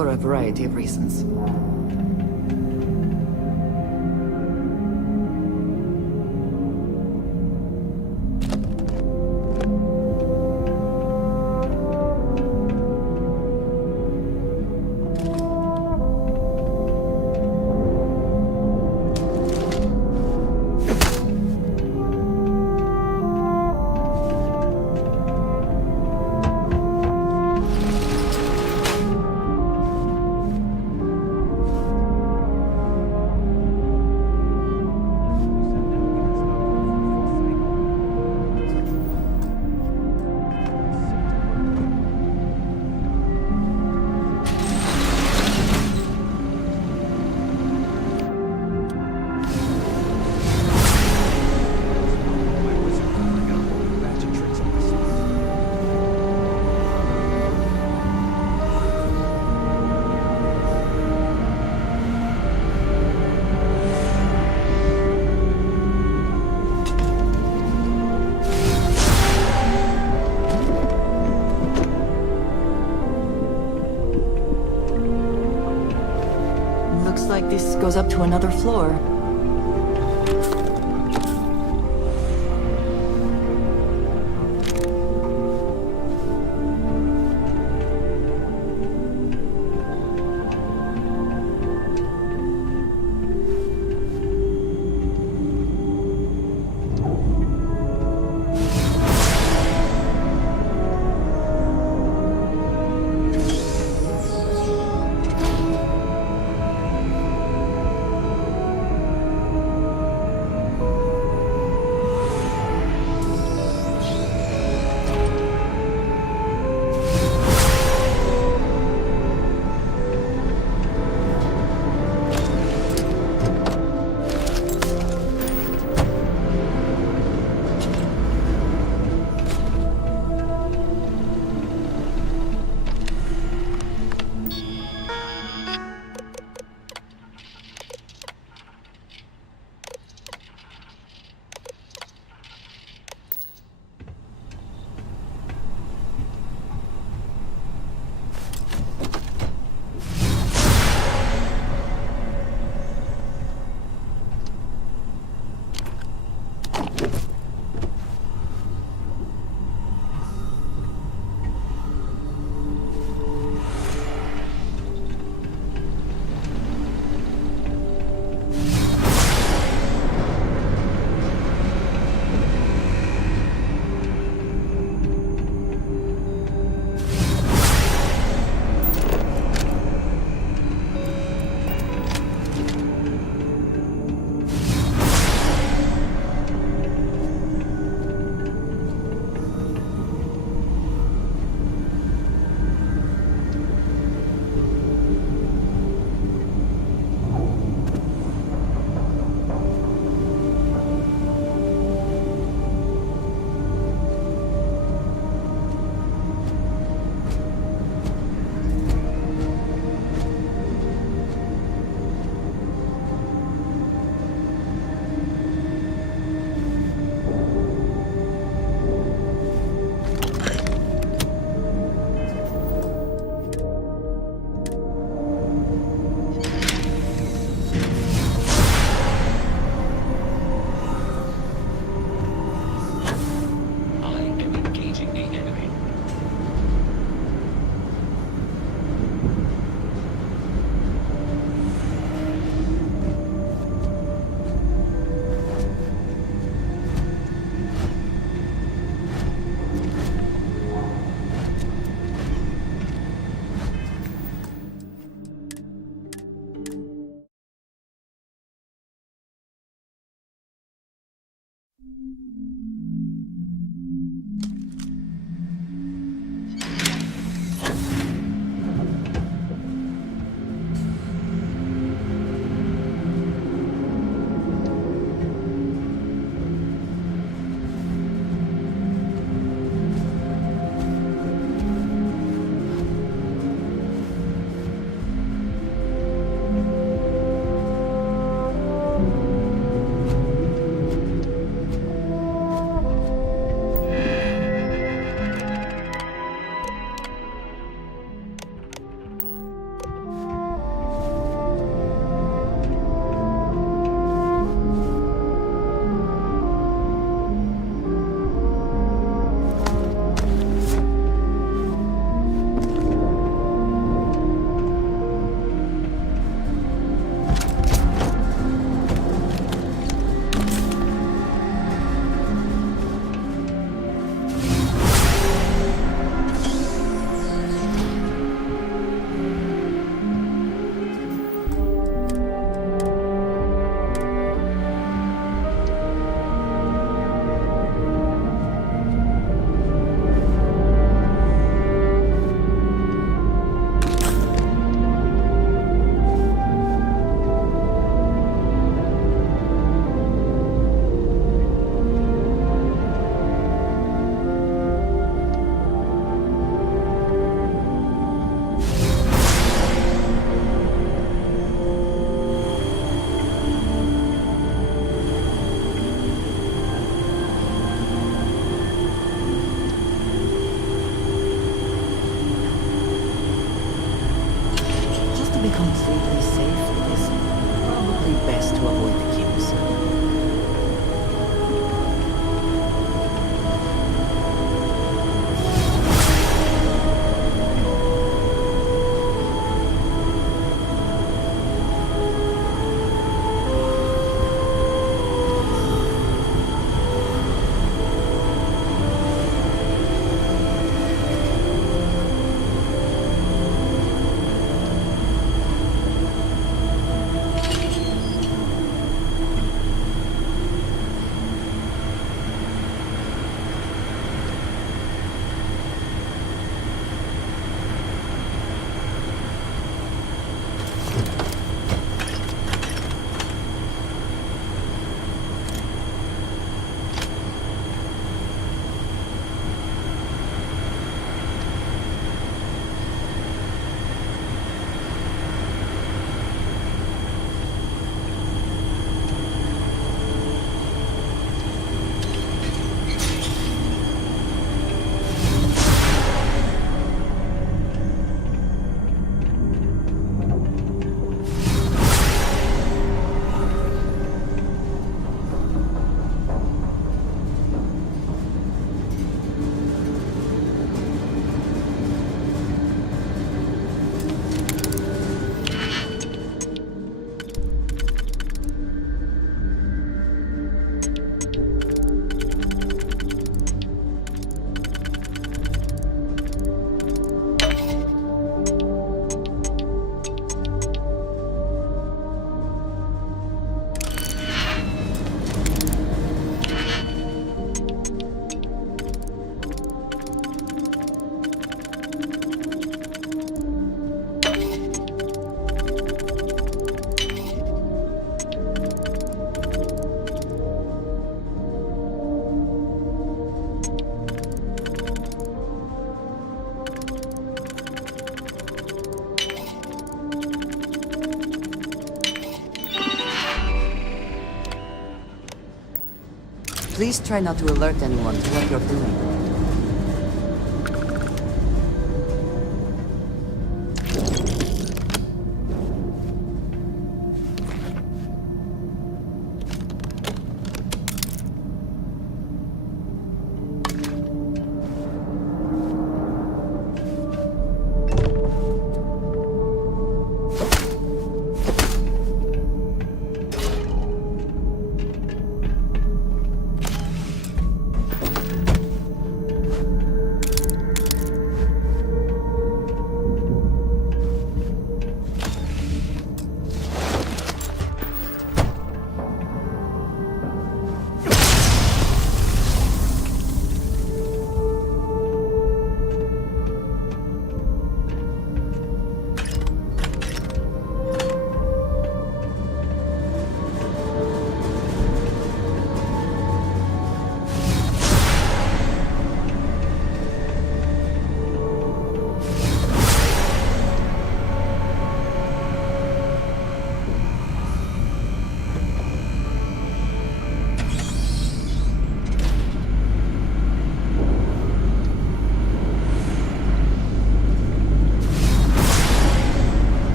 for a variety of reasons. Looks like this goes up to another floor. to be completely safe, it is probably best to avoid the cubes. Please try not to alert anyone to what you're doing.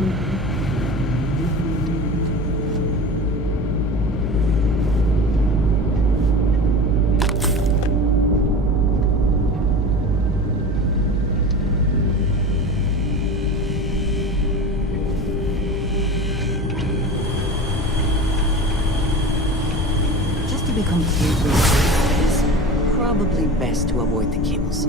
Just to be completely safe, it's probably best to avoid the cables.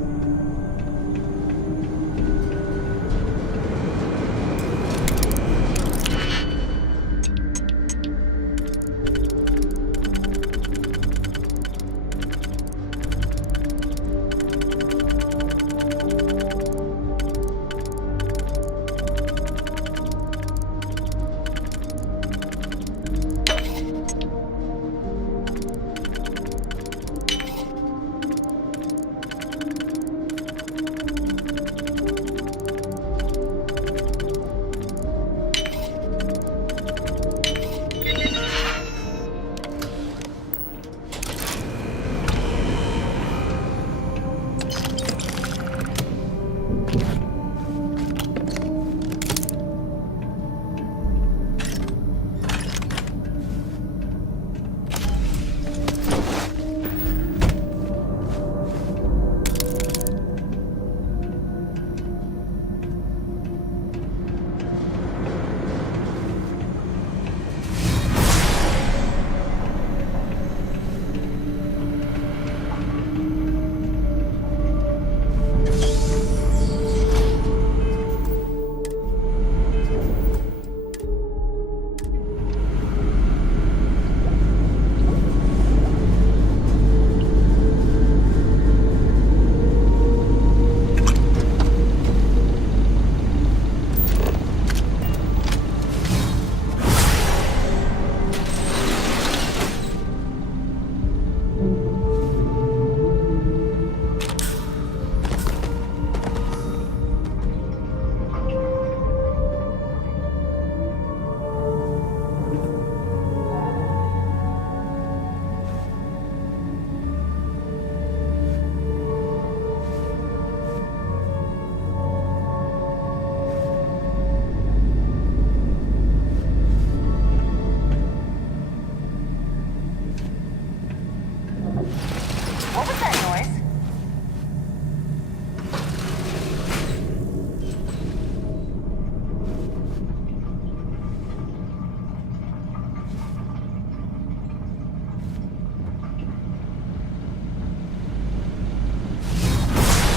What was that noise?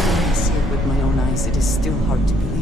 When I see it with my own eyes, it is still hard to believe.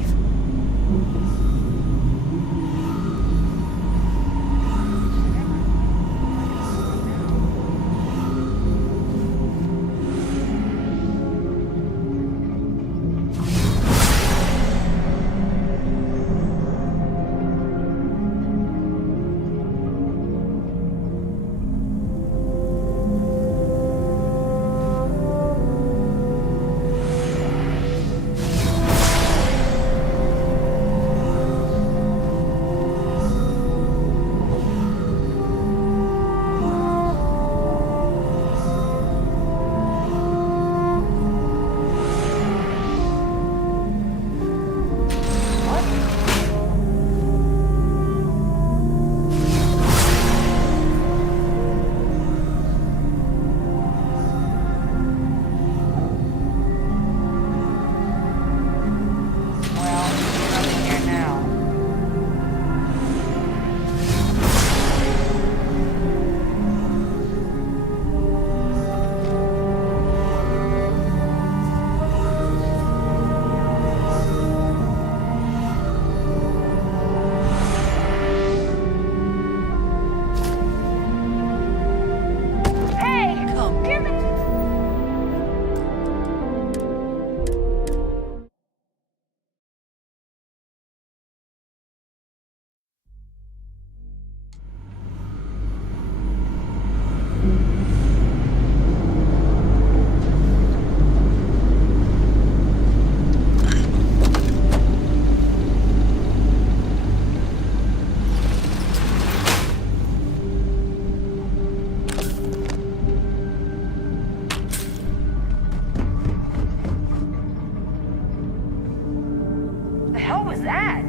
The hell was that?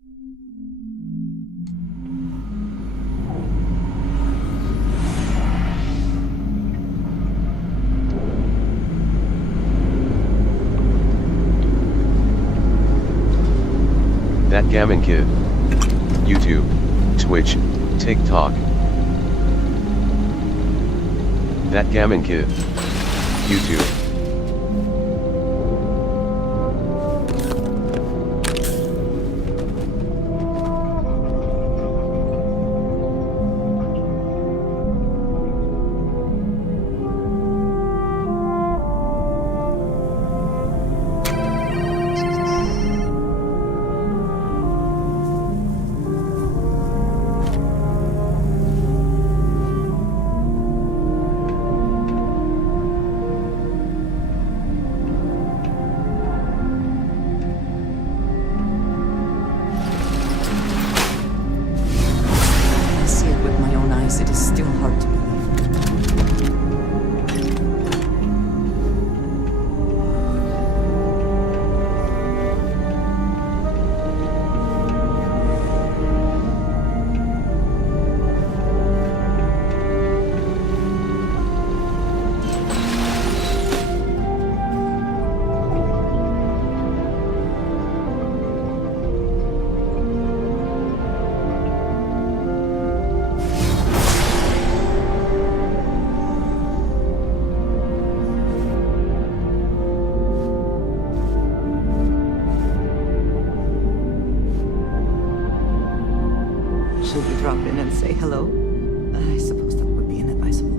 That gammon kid. YouTube, Twitch, TikTok. That gammon kid. YouTube. I see it with my own eyes. It is still hard to believe. Should we drop in and say hello? I suppose that would be inadvisable.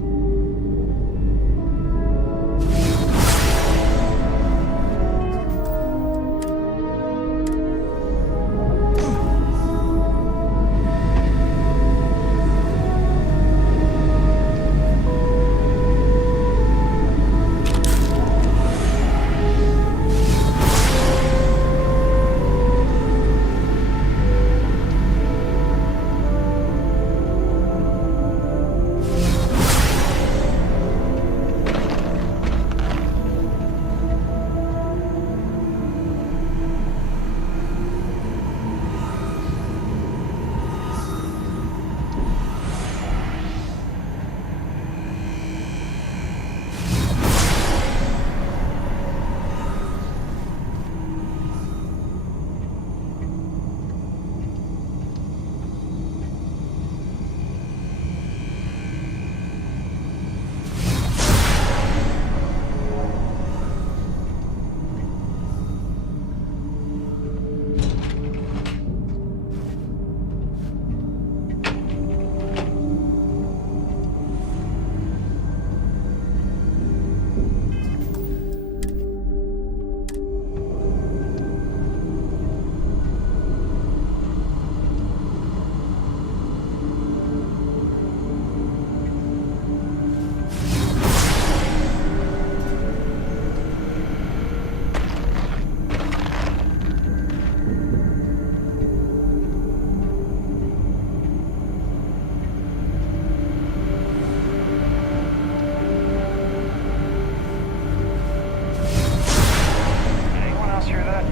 Anyone else hear that?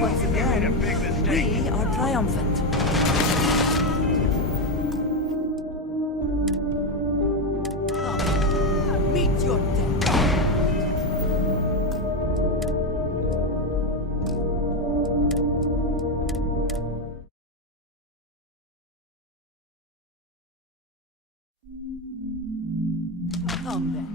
Once again, we are triumphant. Come, meet your death. Come then.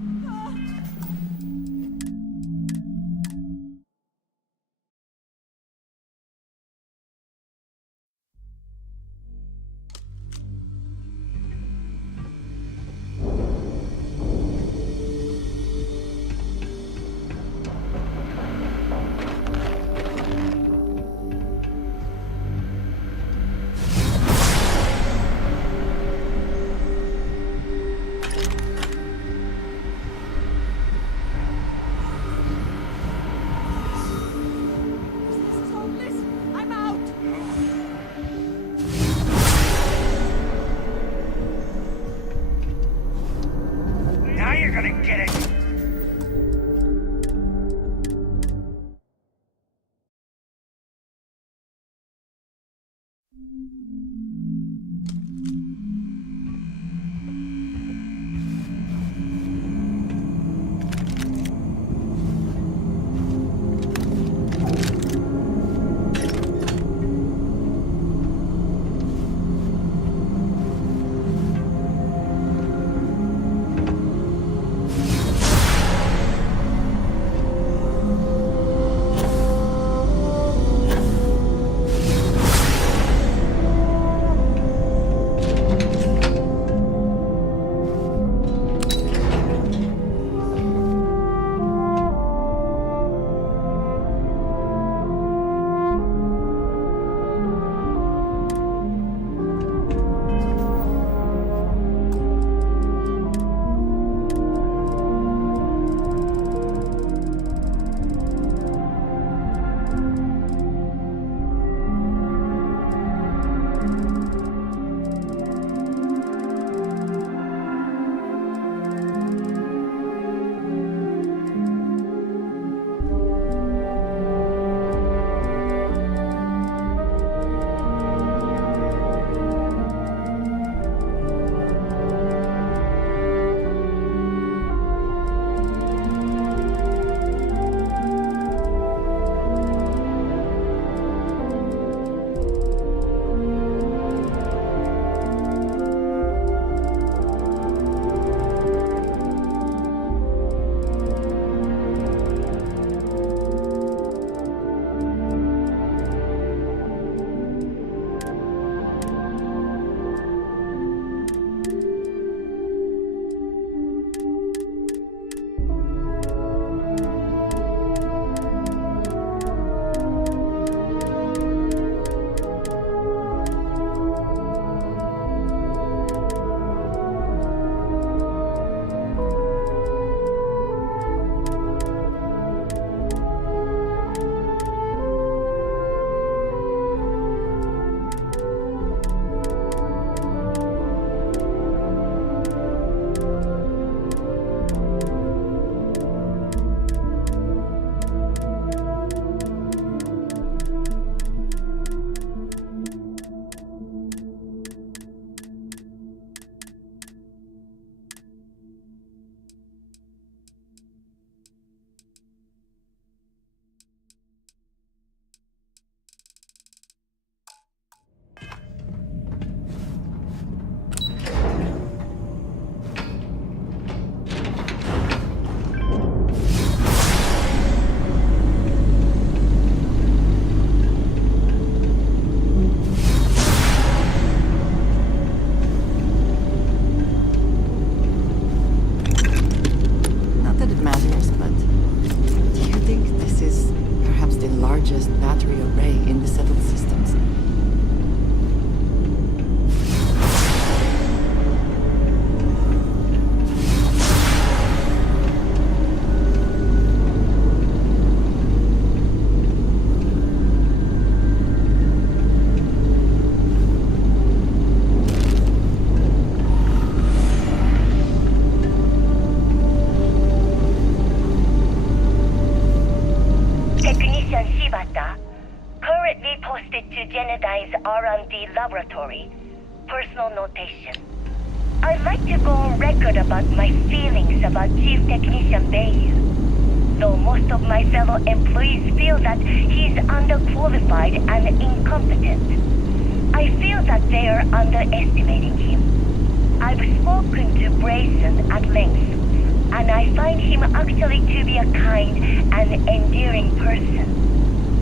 largest battery array in the settled systems. Currently posted to Genedine's R&D laboratory. Personal notation. I'd like to go on record about my feelings about Chief Technician Bayou. Though most of my fellow employees feel that he's underqualified and incompetent, I feel that they are underestimating him. I've spoken to Brayson at length, and I find him actually to be a kind and endearing person.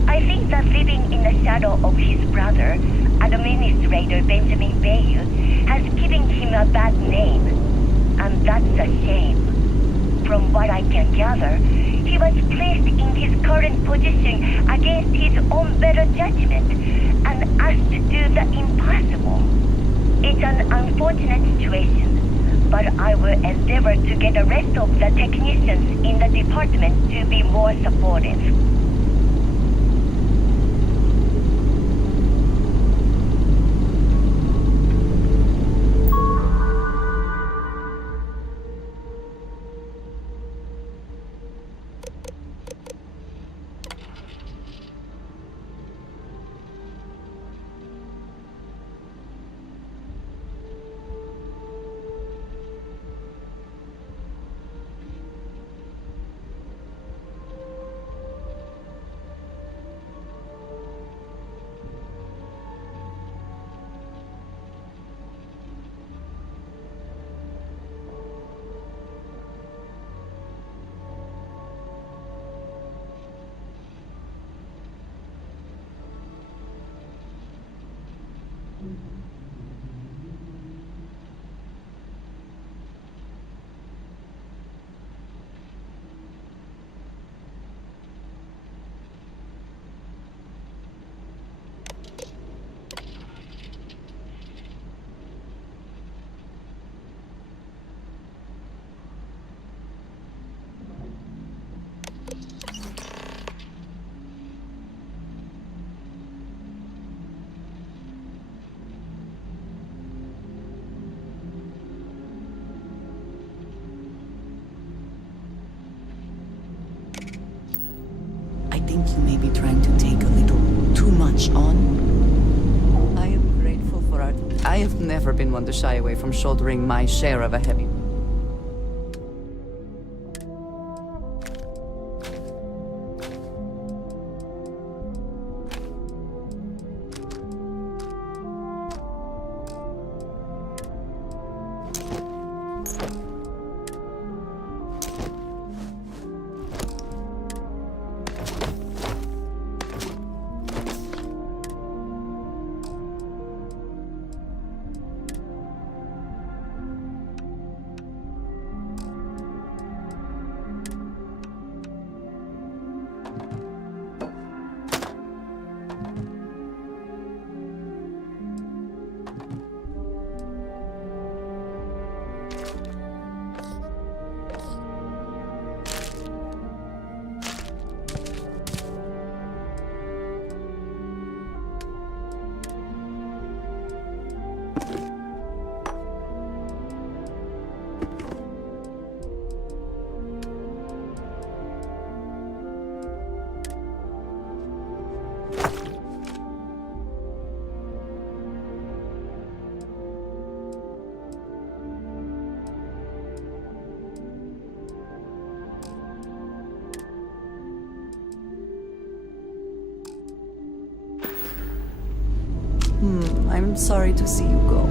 I think that living in the shadow of his brother, Administrator Benjamin Bayou, has given him a bad name, and that's a shame. From what I can gather, he was placed in his current position against his own better judgment and asked to do the impossible. It's an unfortunate situation, but I will endeavor to get the rest of the technicians in the department to be more supportive. I think you may be trying to take a little too much on. I am grateful for our... I have never been one to shy away from shouldering my share of a heavy... I'm sorry to see you go.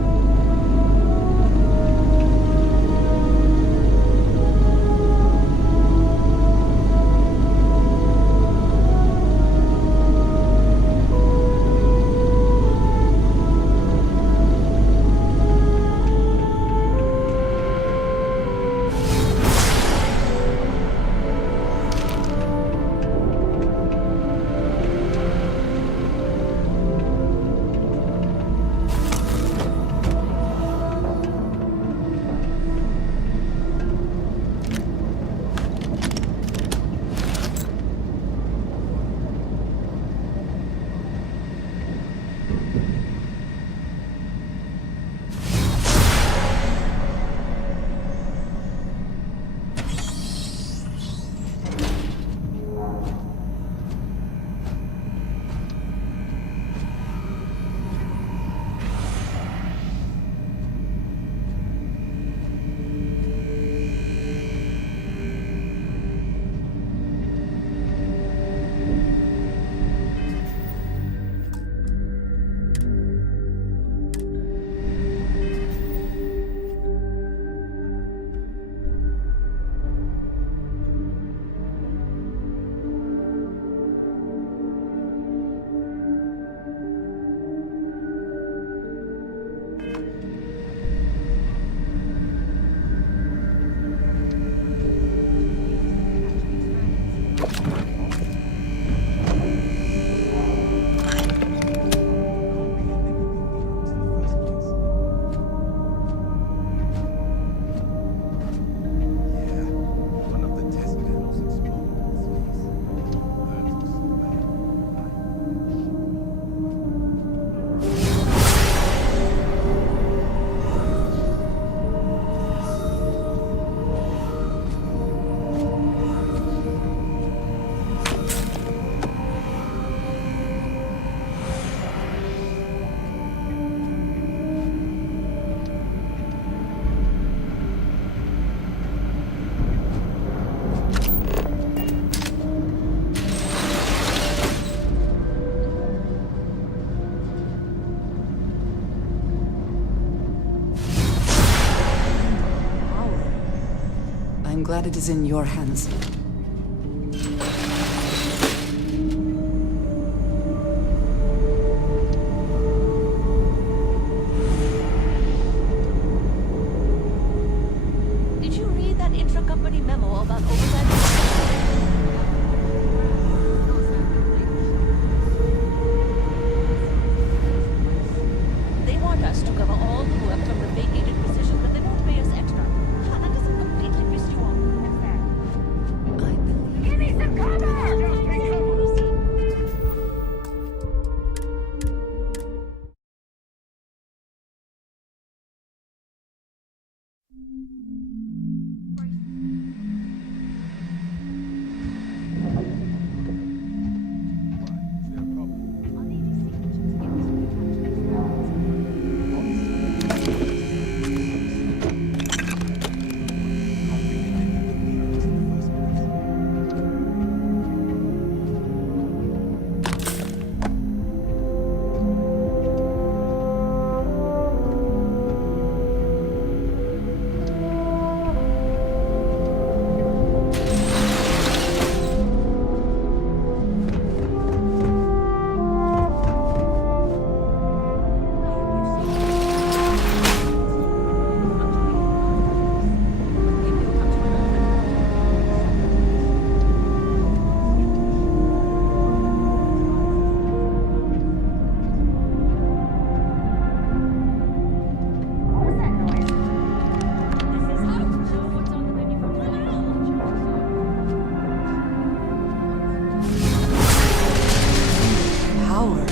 glad it is in your hands. Did you read that intra-company memo about overtime? They want us to cover all the work from the vacated position, but they won't pay us extra. That doesn't completely piss you off. I believe. Give me some cover! Power.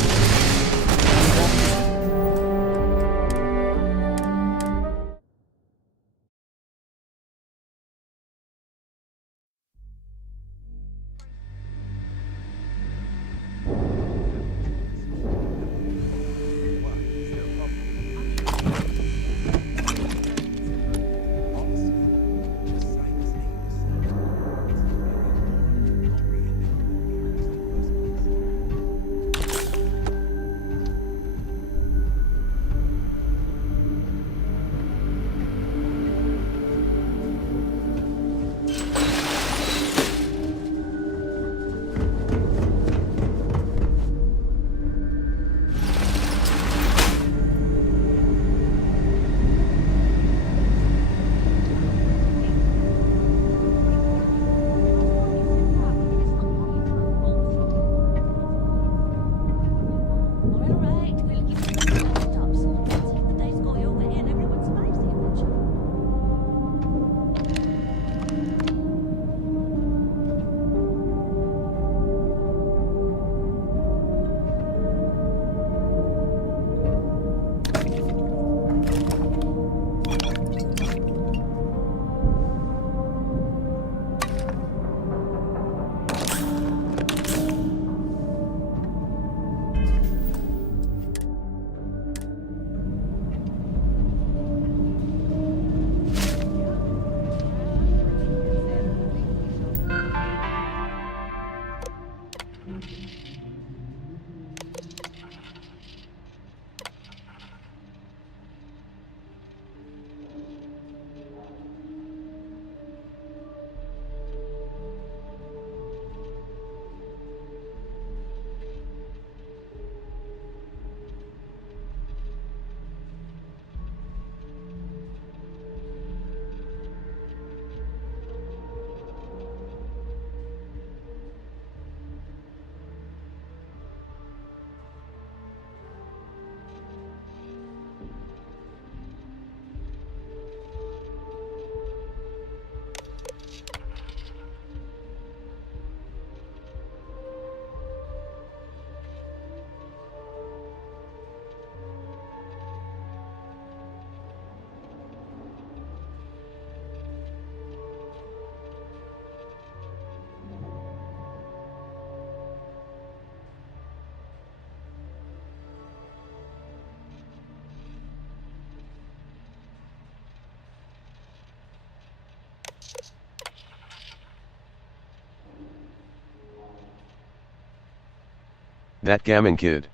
That gammon kid.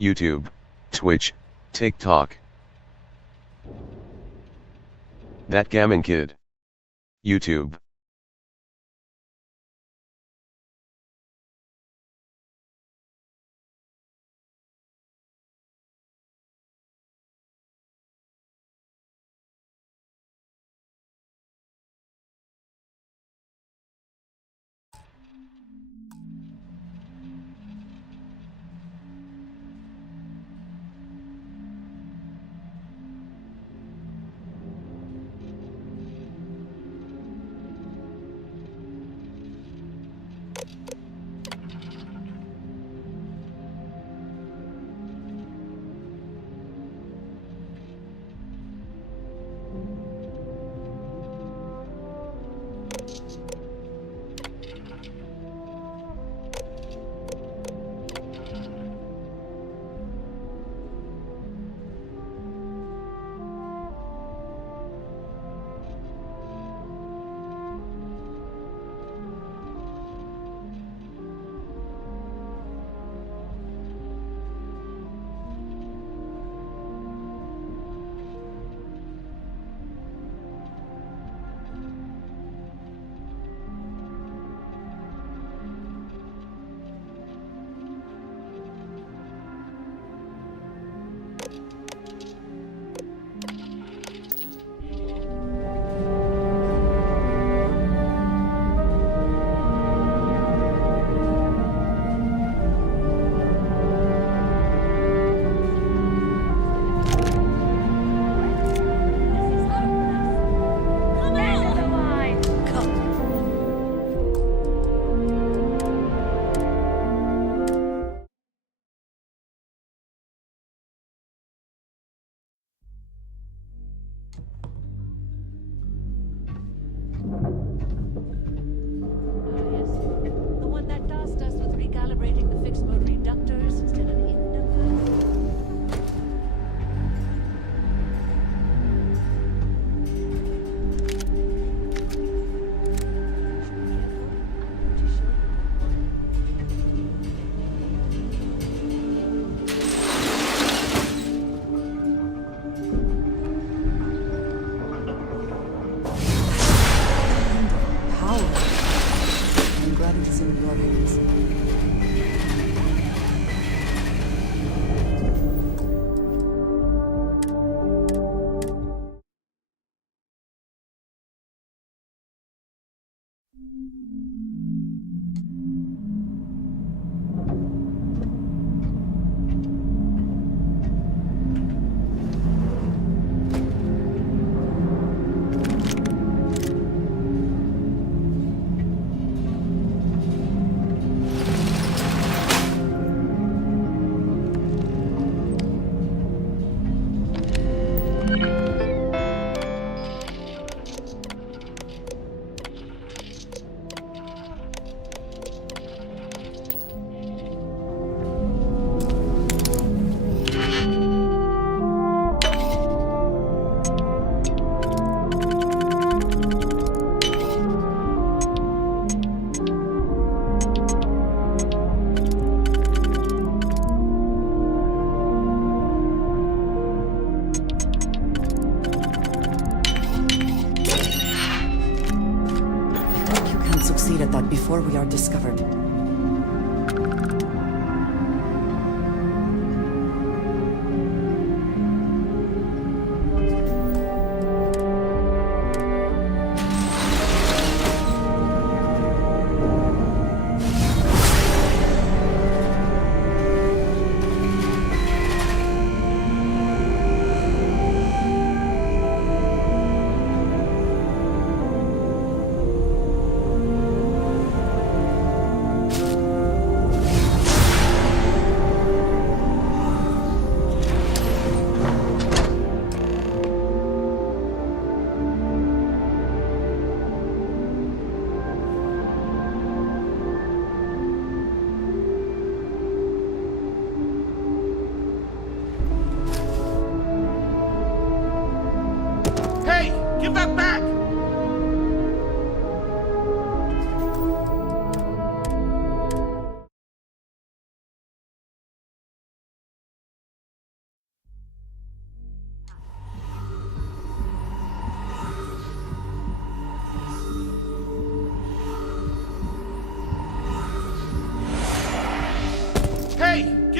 YouTube, Twitch, TikTok. That gammon kid. YouTube. Yes. The one that tasked us with recalibrating the fixed mode reductors instead of inductors. Power. I'm glad it's in your hands. You can't succeed at that before we are discovered.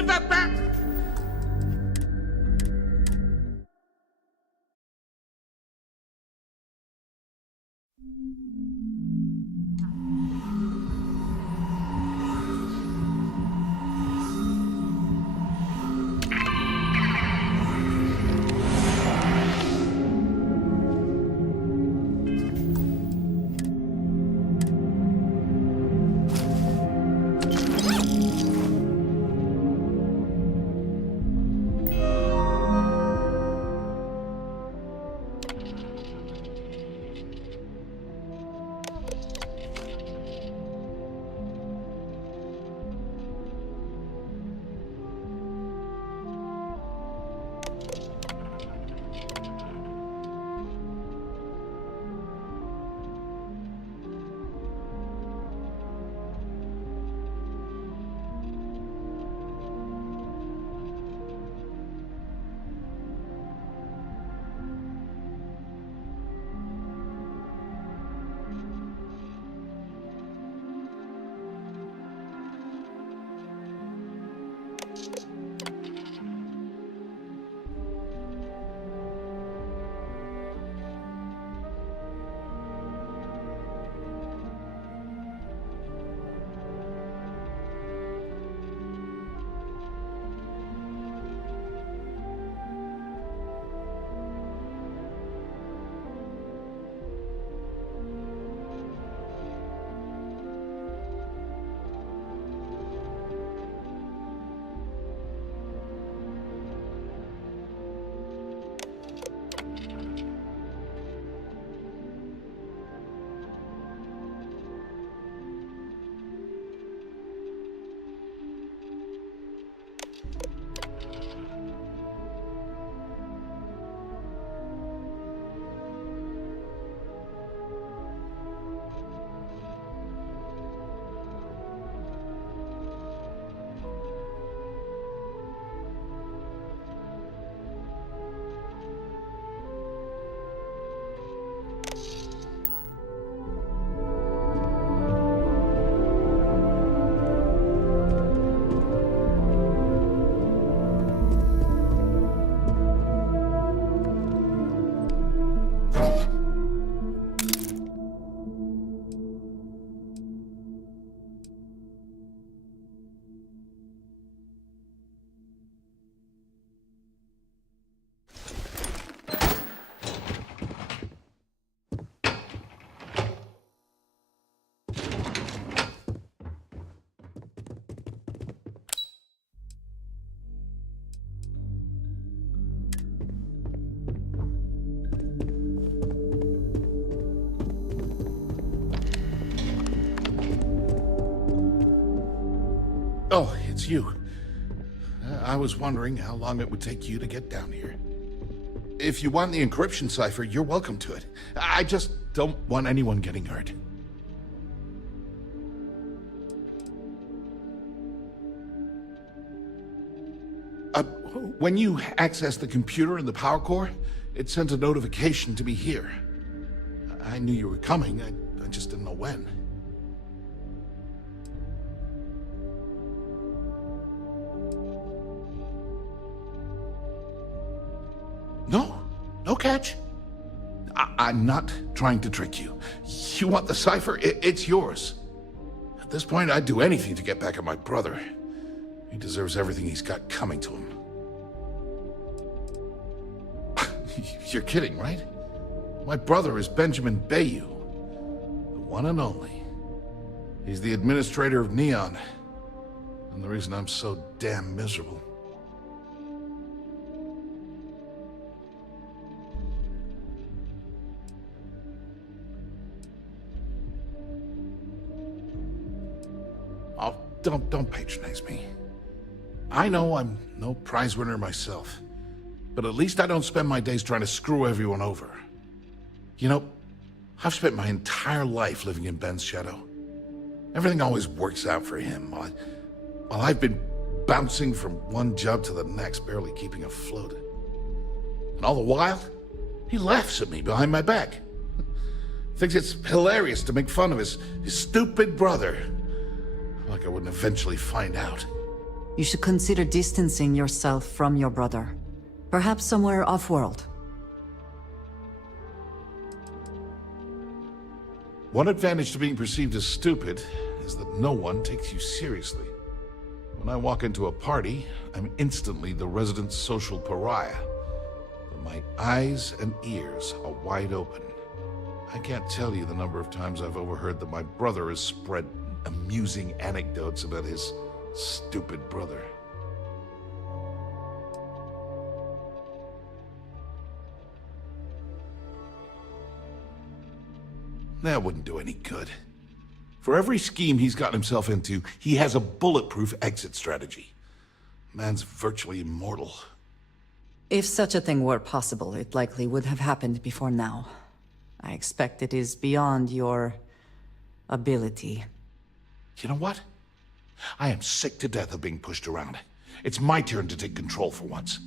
Give that back! Oh, it's you. I was wondering how long it would take you to get down here. If you want the encryption cipher, you're welcome to it. I just don't want anyone getting hurt. When you access the computer in the power core, it sent a notification to me here. I knew you were coming, I just didn't know when. No catch. I'm not trying to trick you. You want the cipher? It's yours. At this point, I'd do anything to get back at my brother. He deserves everything he's got coming to him. You're kidding, right? My brother is Benjamin Bayou, the one and only. He's the administrator of Neon, and the reason I'm so damn miserable. Oh, don't patronize me. I know I'm no prize winner myself, but at least I don't spend my days trying to screw everyone over. You know, I've spent my entire life living in Ben's shadow. Everything always works out for him, while I've been bouncing from one job to the next, barely keeping afloat. And all the while, he laughs at me behind my back. Thinks it's hilarious to make fun of his stupid brother. Like I wouldn't eventually find out. You should consider distancing yourself from your brother. Perhaps somewhere off-world. One advantage to being perceived as stupid is that no one takes you seriously. When I walk into a party, I'm instantly the resident social pariah. But my eyes and ears are wide open. I can't tell you the number of times I've overheard that my brother has spread amusing anecdotes about his stupid brother. That wouldn't do any good. For every scheme he's gotten himself into, he has a bulletproof exit strategy. Man's virtually immortal. If such a thing were possible, it likely would have happened before now. I expect it is beyond your ability. You know what? I am sick to death of being pushed around. It's my turn to take control for once.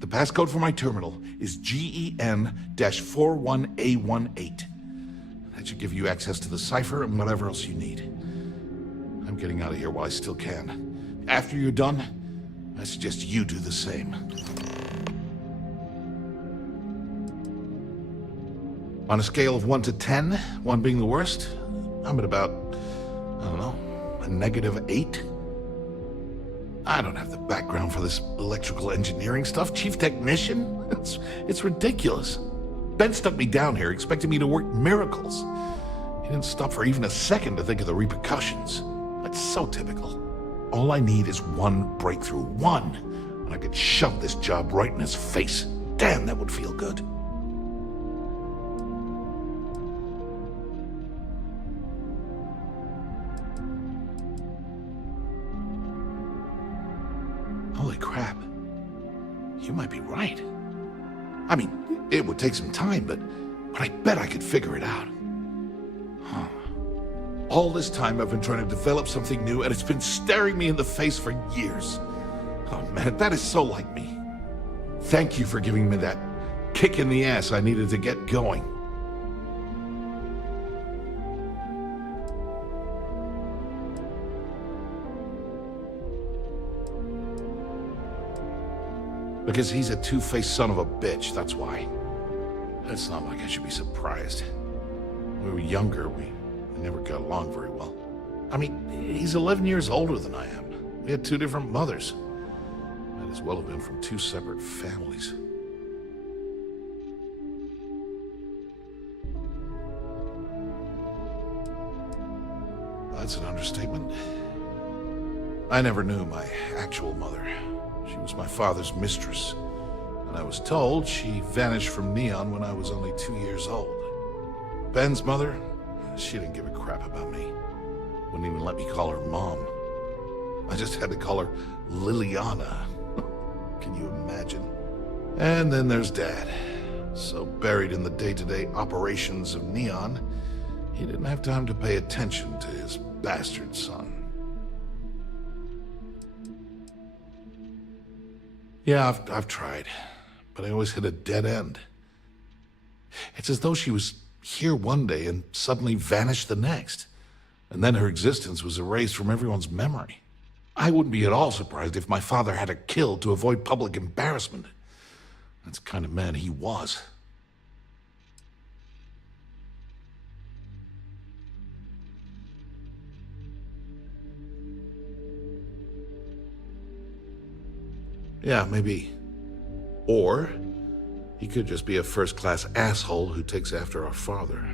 The passcode for my terminal is GEN-41A18. That should give you access to the cipher and whatever else you need. I'm getting out of here while I still can. After you're done, I suggest you do the same. On a scale of 1 to 10, 1 being the worst, I'm at about, I don't know, a -8. I don't have the background for this electrical engineering stuff. Chief technician? It's ridiculous. Ben stuck me down here expecting me to work miracles. He didn't stop for even a second to think of the repercussions. That's so typical. All I need is one breakthrough. One. And I could shove this job right in his face. Damn, that would feel good. Holy crap. You might be right. I mean, it would take some time, but I bet I could figure it out. Huh. All this time I've been trying to develop something new, and it's been staring me in the face for years. Oh man, that is so like me. Thank you for giving me that kick in the ass I needed to get going. Because he's a two-faced son of a bitch, that's why. It's not like I should be surprised. When we were younger, we never got along very well. I mean, he's 11 years older than I am. We had 2 different mothers. Might as well have been from 2 separate families. That's an understatement. I never knew my actual mother. She was my father's mistress, and I was told she vanished from Neon when I was only 2 years old. Ben's mother, she didn't give a crap about me. Wouldn't even let me call her Mom. I just had to call her Liliana. Can you imagine? And then there's Dad. So buried in the day-to-day operations of Neon, he didn't have time to pay attention to his bastard son. Yeah, I've tried, but I always hit a dead end. It's as though she was here one day and suddenly vanished the next, and then her existence was erased from everyone's memory. I wouldn't be at all surprised if my father had her killed to avoid public embarrassment. That's the kind of man he was. Yeah, maybe. Or he could just be a first-class asshole who takes after our father.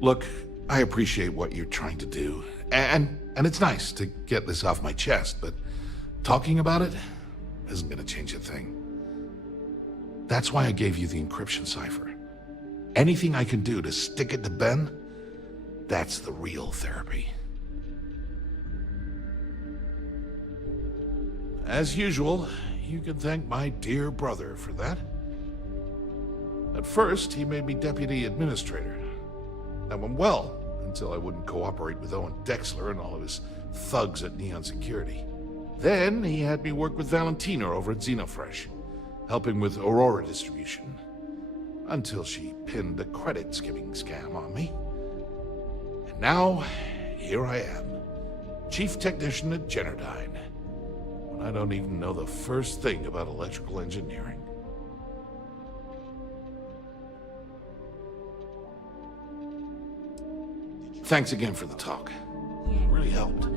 Look, I appreciate what you're trying to do, and it's nice to get this off my chest, but talking about it isn't gonna change a thing. That's why I gave you the encryption cipher. Anything I can do to stick it to Ben, that's the real therapy. As usual, you can thank my dear brother for that. At first, he made me deputy administrator. That went well, until I wouldn't cooperate with Owen Dexler and all of his thugs at Neon Security. Then, he had me work with Valentina over at Xenofresh, helping with Aurora distribution, until she pinned a credit skimming scam on me. And now, here I am, chief technician at Generdyne. I don't even know the first thing about electrical engineering. Thanks again for the talk. Really helped.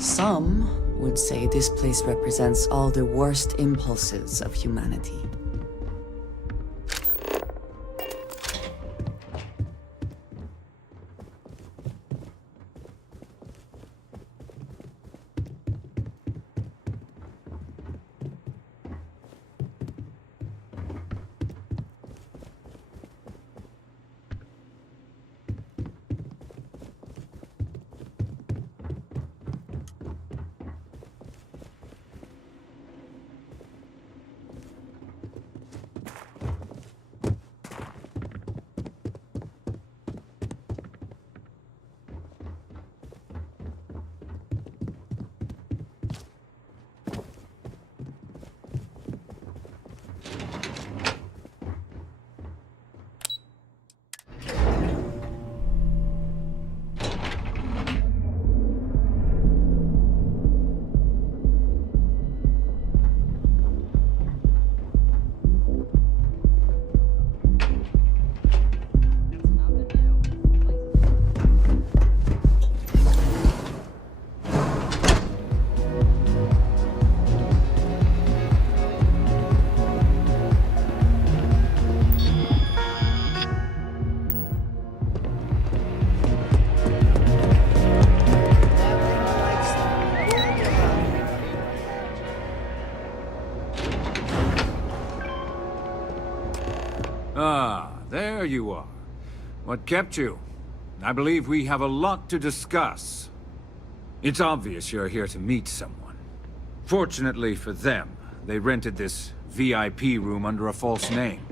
Some would say this place represents all the worst impulses of humanity. Ah, there you are. What kept you? I believe we have a lot to discuss. It's obvious you're here to meet someone. Fortunately for them, they rented this VIP room under a false name.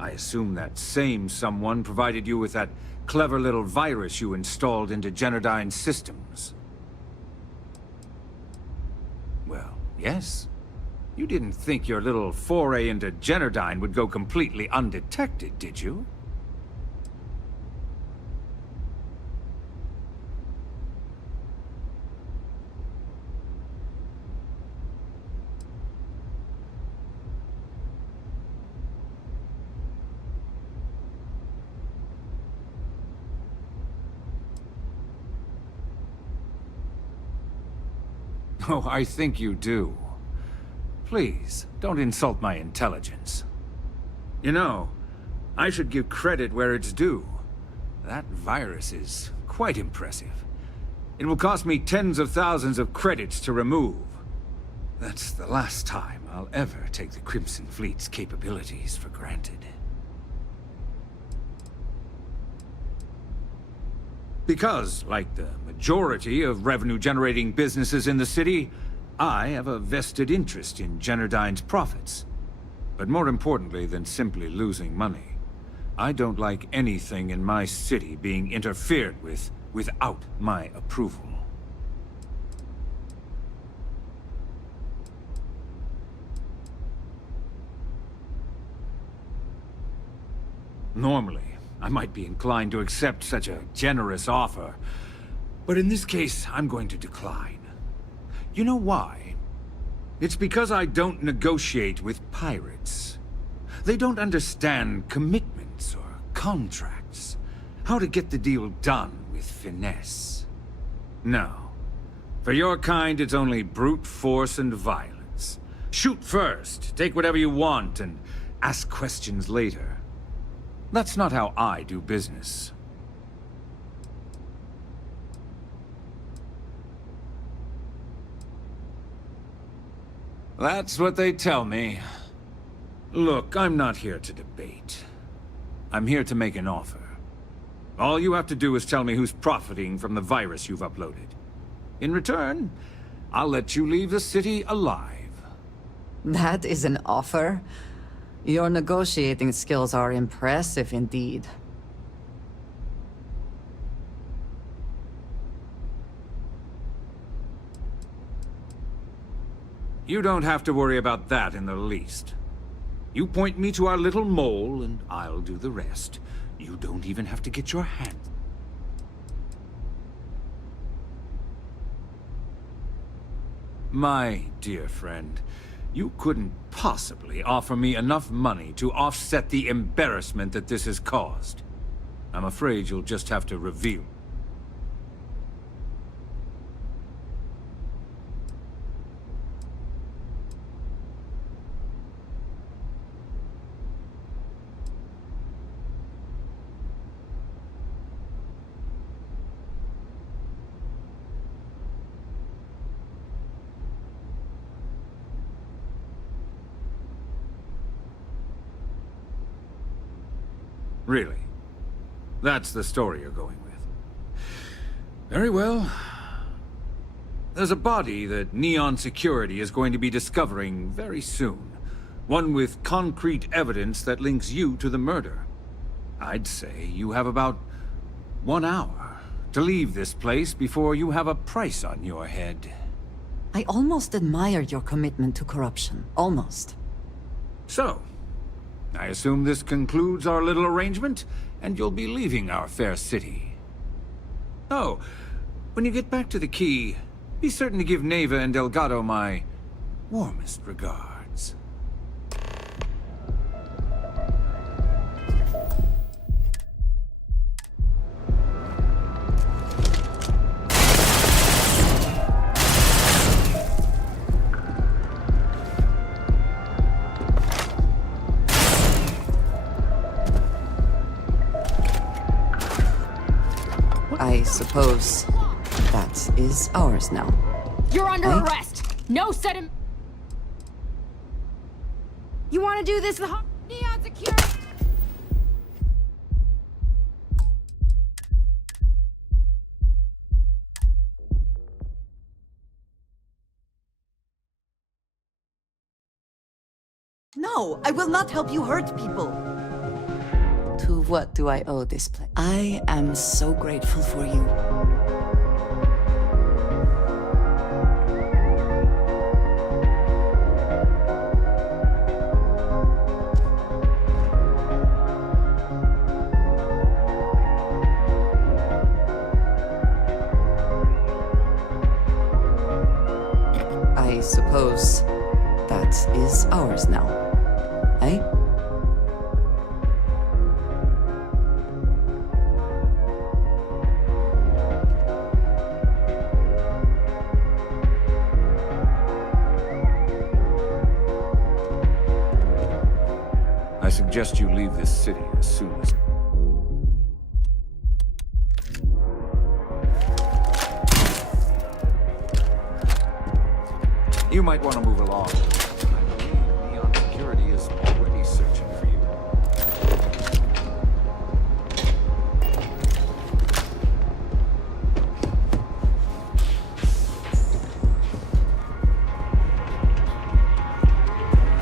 I assume that same someone provided you with that clever little virus you installed into Genodyne's systems. Well, yes. You didn't think your little foray into Genodyne would go completely undetected, did you? Oh, I think you do. Please, don't insult my intelligence. You know, I should give credit where it's due. That virus is quite impressive. It will cost me tens of thousands of credits to remove. That's the last time I'll ever take the Crimson Fleet's capabilities for granted. Because, like the majority of revenue-generating businesses in the city, I have a vested interest in Genodyne's profits. But more importantly than simply losing money, I don't like anything in my city being interfered with without my approval. Normally, I might be inclined to accept such a generous offer, but in this case, I'm going to decline. You know why? It's because I don't negotiate with pirates. They don't understand commitments or contracts, how to get the deal done with finesse. No. For your kind, it's only brute force and violence. Shoot first, take whatever you want, and ask questions later. That's not how I do business. That's what they tell me. Look, I'm not here to debate. I'm here to make an offer. All you have to do is tell me who's profiting from the virus you've uploaded. In return, I'll let you leave the city alive. That is an offer? Your negotiating skills are impressive indeed. You don't have to worry about that in the least. You point me to our little mole, and I'll do the rest. You don't even have to get your hands. My dear friend, you couldn't possibly offer me enough money to offset the embarrassment that this has caused. I'm afraid you'll just have to reveal. Really? That's the story you're going with. Very well. There's a body that Neon Security is going to be discovering very soon. One with concrete evidence that links you to the murder. I'd say you have about 1 hour to leave this place before you have a price on your head. I almost admire your commitment to corruption. Almost. So, I assume this concludes our little arrangement, and you'll be leaving our fair city. Oh, when you get back to the key, be certain to give Neva and Delgado my warmest regards. I suppose that is ours now. You're under Eh? arrest! No sudden... You want to do this the Neon Security? No, I will not help you hurt people. To what do I owe this place? I am so grateful for you. I suppose that is ours now. Eh? I suggest you leave this city as soon as... You might want to move along. I believe Neon Security is already searching for you.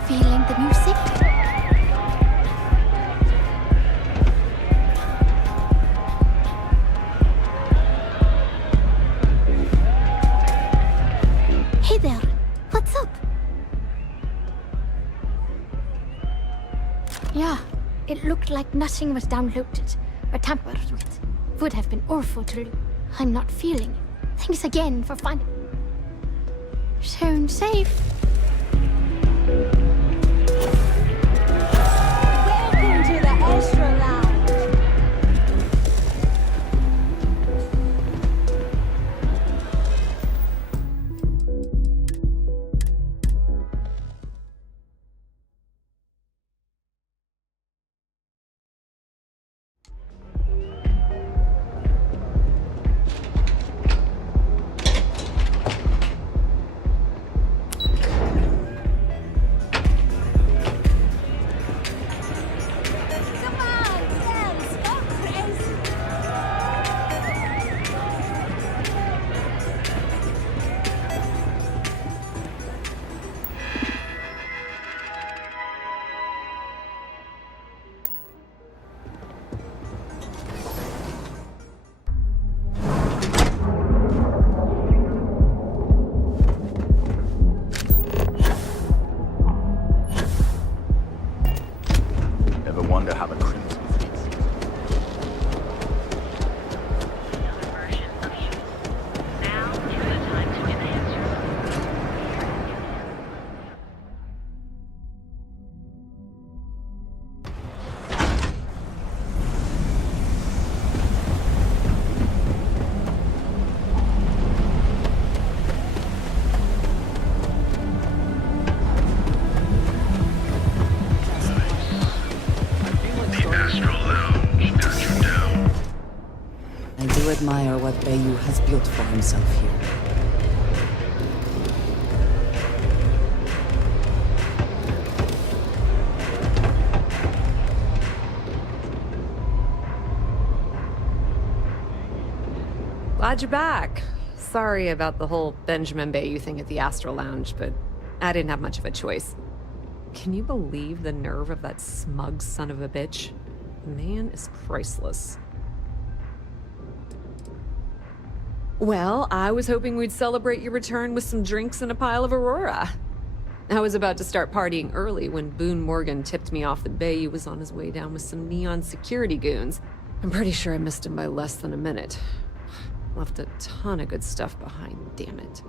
Feeling the music? Hey there, what's up? Yeah, it looked like nothing was downloaded or tampered with. Would have been awful to lose. I'm not feeling it. Thanks again for finding. Sound safe. Welcome to the Extra Lounge. has built for himself here. Glad you're back. Sorry about the whole Benjamin Bayou thing at the Astral Lounge, but I didn't have much of a choice. Can you believe the nerve of that smug son of a bitch? The man is priceless. Well, I was hoping we'd celebrate your return with some drinks and a pile of Aurora. I was about to start partying early when Boone Morgan tipped me off that Bayou was on his way down with some neon security goons. I'm pretty sure I missed him by less than a minute. Left a ton of good stuff behind, damn it.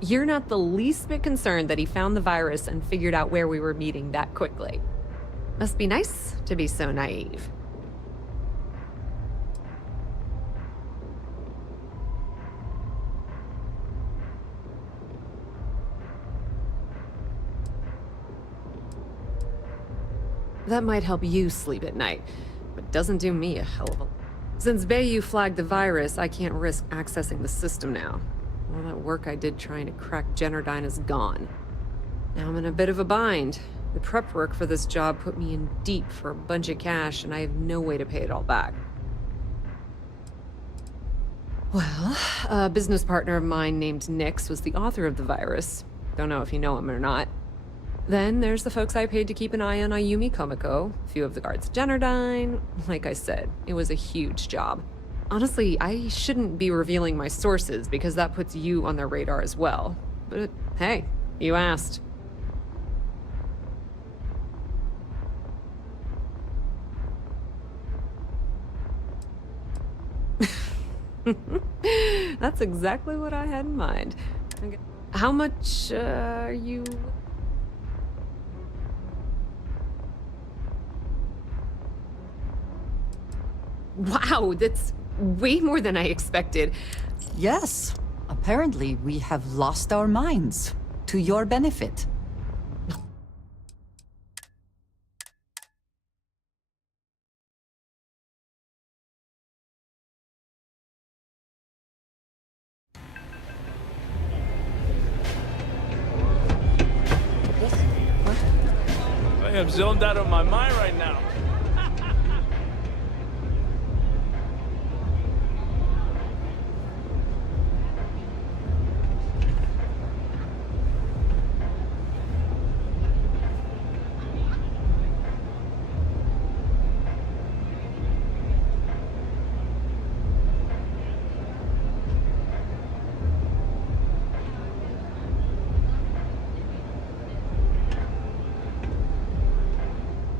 You're not the least bit concerned that he found the virus and figured out where we were meeting that quickly. Must be nice to be so naive. That might help you sleep at night, but doesn't do me a hell of a lot. Since Bayou flagged the virus, I can't risk accessing the system now. All that work I did trying to crack Generdyne is gone. Now I'm in a bit of a bind. The prep work for this job put me in deep for a bunch of cash, and I have no way to pay it all back. Well, a business partner of mine named Nix was the author of the virus. Don't know if you know him or not. Then there's the folks I paid to keep an eye on Ayumi Komiko, a few of the guards at Generdyne. Like I said, it was a huge job. Honestly, I shouldn't be revealing my sources because that puts you on their radar as well. But hey, you asked. That's exactly what I had in mind. Okay. How much are you... Wow, that's way more than I expected. Yes, apparently we have lost our minds. To your benefit. I am zoned out of my mind right now.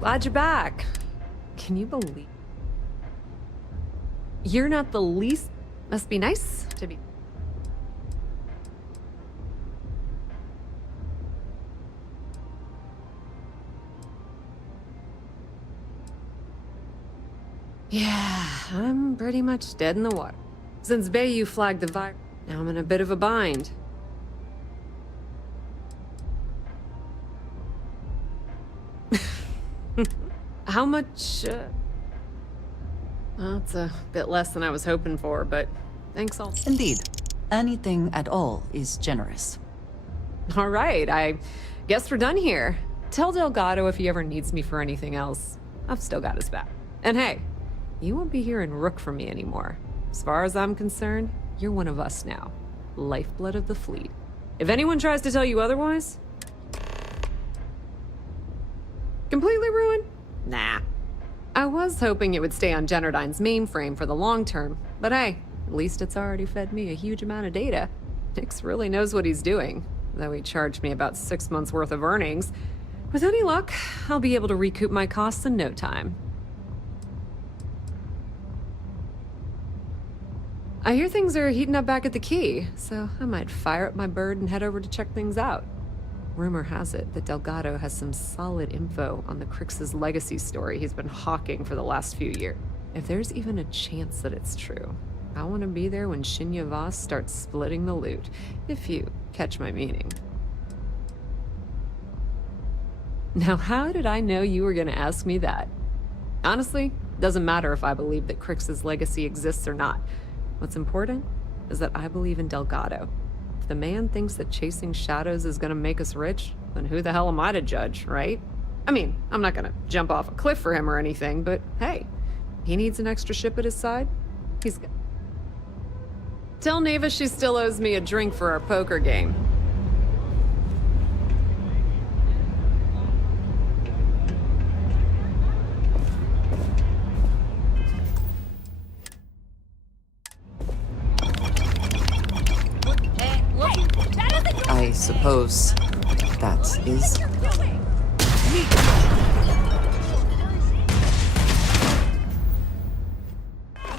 Glad you're back. Can you believe... You're not the least... Must be nice to be... Yeah, I'm pretty much dead in the water. Since Bayou flagged the virus, now I'm in a bit of a bind. How much, Well, it's a bit less than I was hoping for, but thanks all. Indeed. Anything at all is generous. All right, I guess we're done here. Tell Delgado if he ever needs me for anything else. I've still got his back. And hey, you won't be hearing Rook from me anymore. As far as I'm concerned, you're one of us now. Lifeblood of the fleet. If anyone tries to tell you otherwise... Completely ruined? Nah. I was hoping it would stay on Generdyne's mainframe for the long term, but hey, at least it's already fed me a huge amount of data. Nix really knows what he's doing, though he charged me about 6 months worth of earnings. With any luck, I'll be able to recoup my costs in no time. I hear things are heating up back at the Key, so I might fire up my bird and head over to check things out. Rumor has it that Delgado has some solid info on the Crix's legacy story he's been hawking for the last few years. If there's even a chance that it's true, I want to be there when Shinya Voss starts splitting the loot, if you catch my meaning. Now, how did I know you were gonna ask me that? Honestly, doesn't matter if I believe that Crix's legacy exists or not. What's important is that I believe in Delgado. If the man thinks that chasing shadows is gonna make us rich, then who the hell am I to judge, right? I mean, I'm not gonna jump off a cliff for him or anything, but hey, he needs an extra ship at his side. He's good. Tell Neva she still owes me a drink for our poker game. I suppose that is...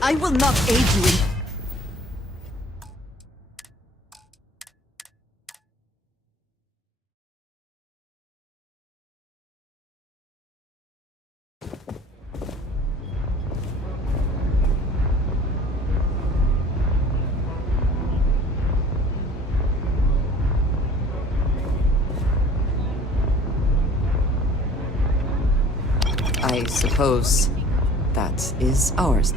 I will not aid you in... I suppose that is ours.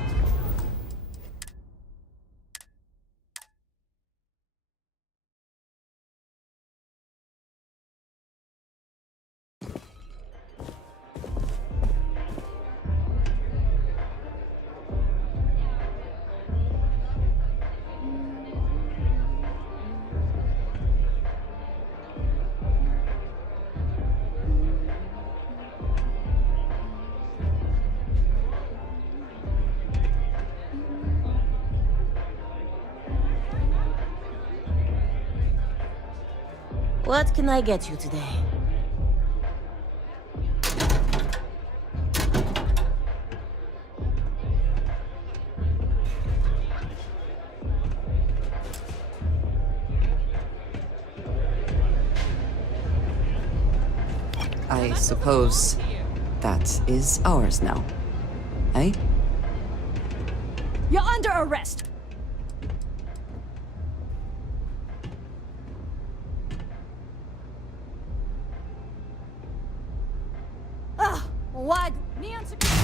What can I get you today? I suppose that is ours now. Eh? You're under arrest! Ugh! What? Me on security.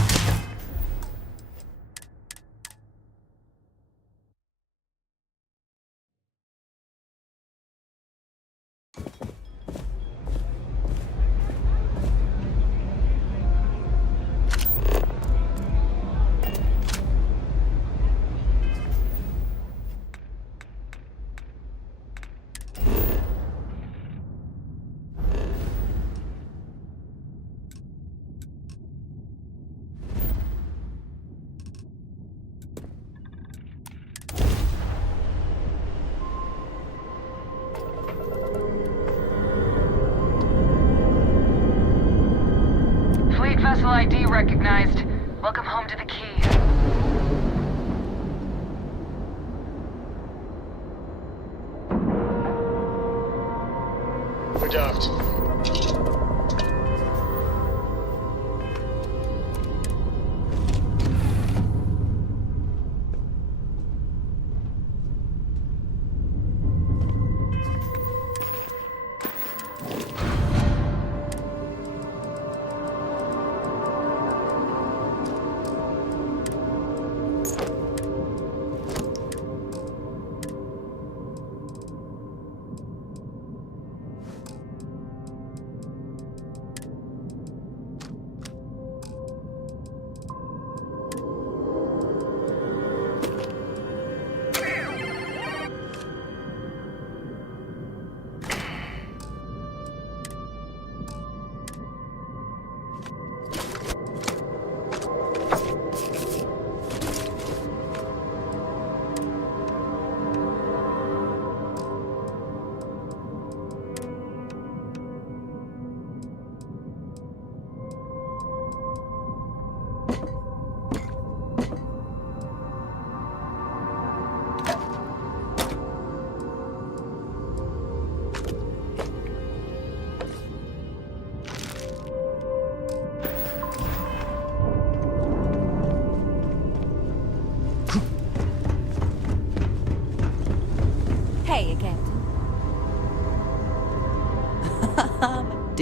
Vessel ID recognized. Welcome home to the Key. We're docked.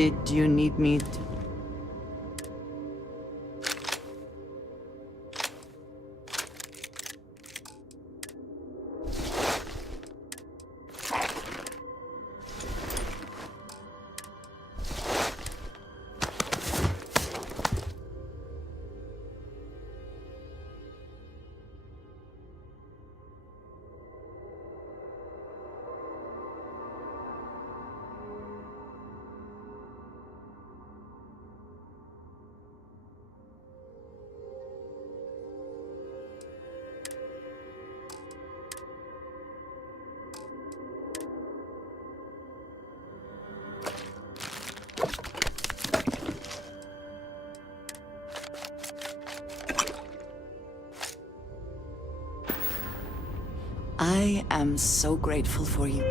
Did you need me to... I am so grateful for you.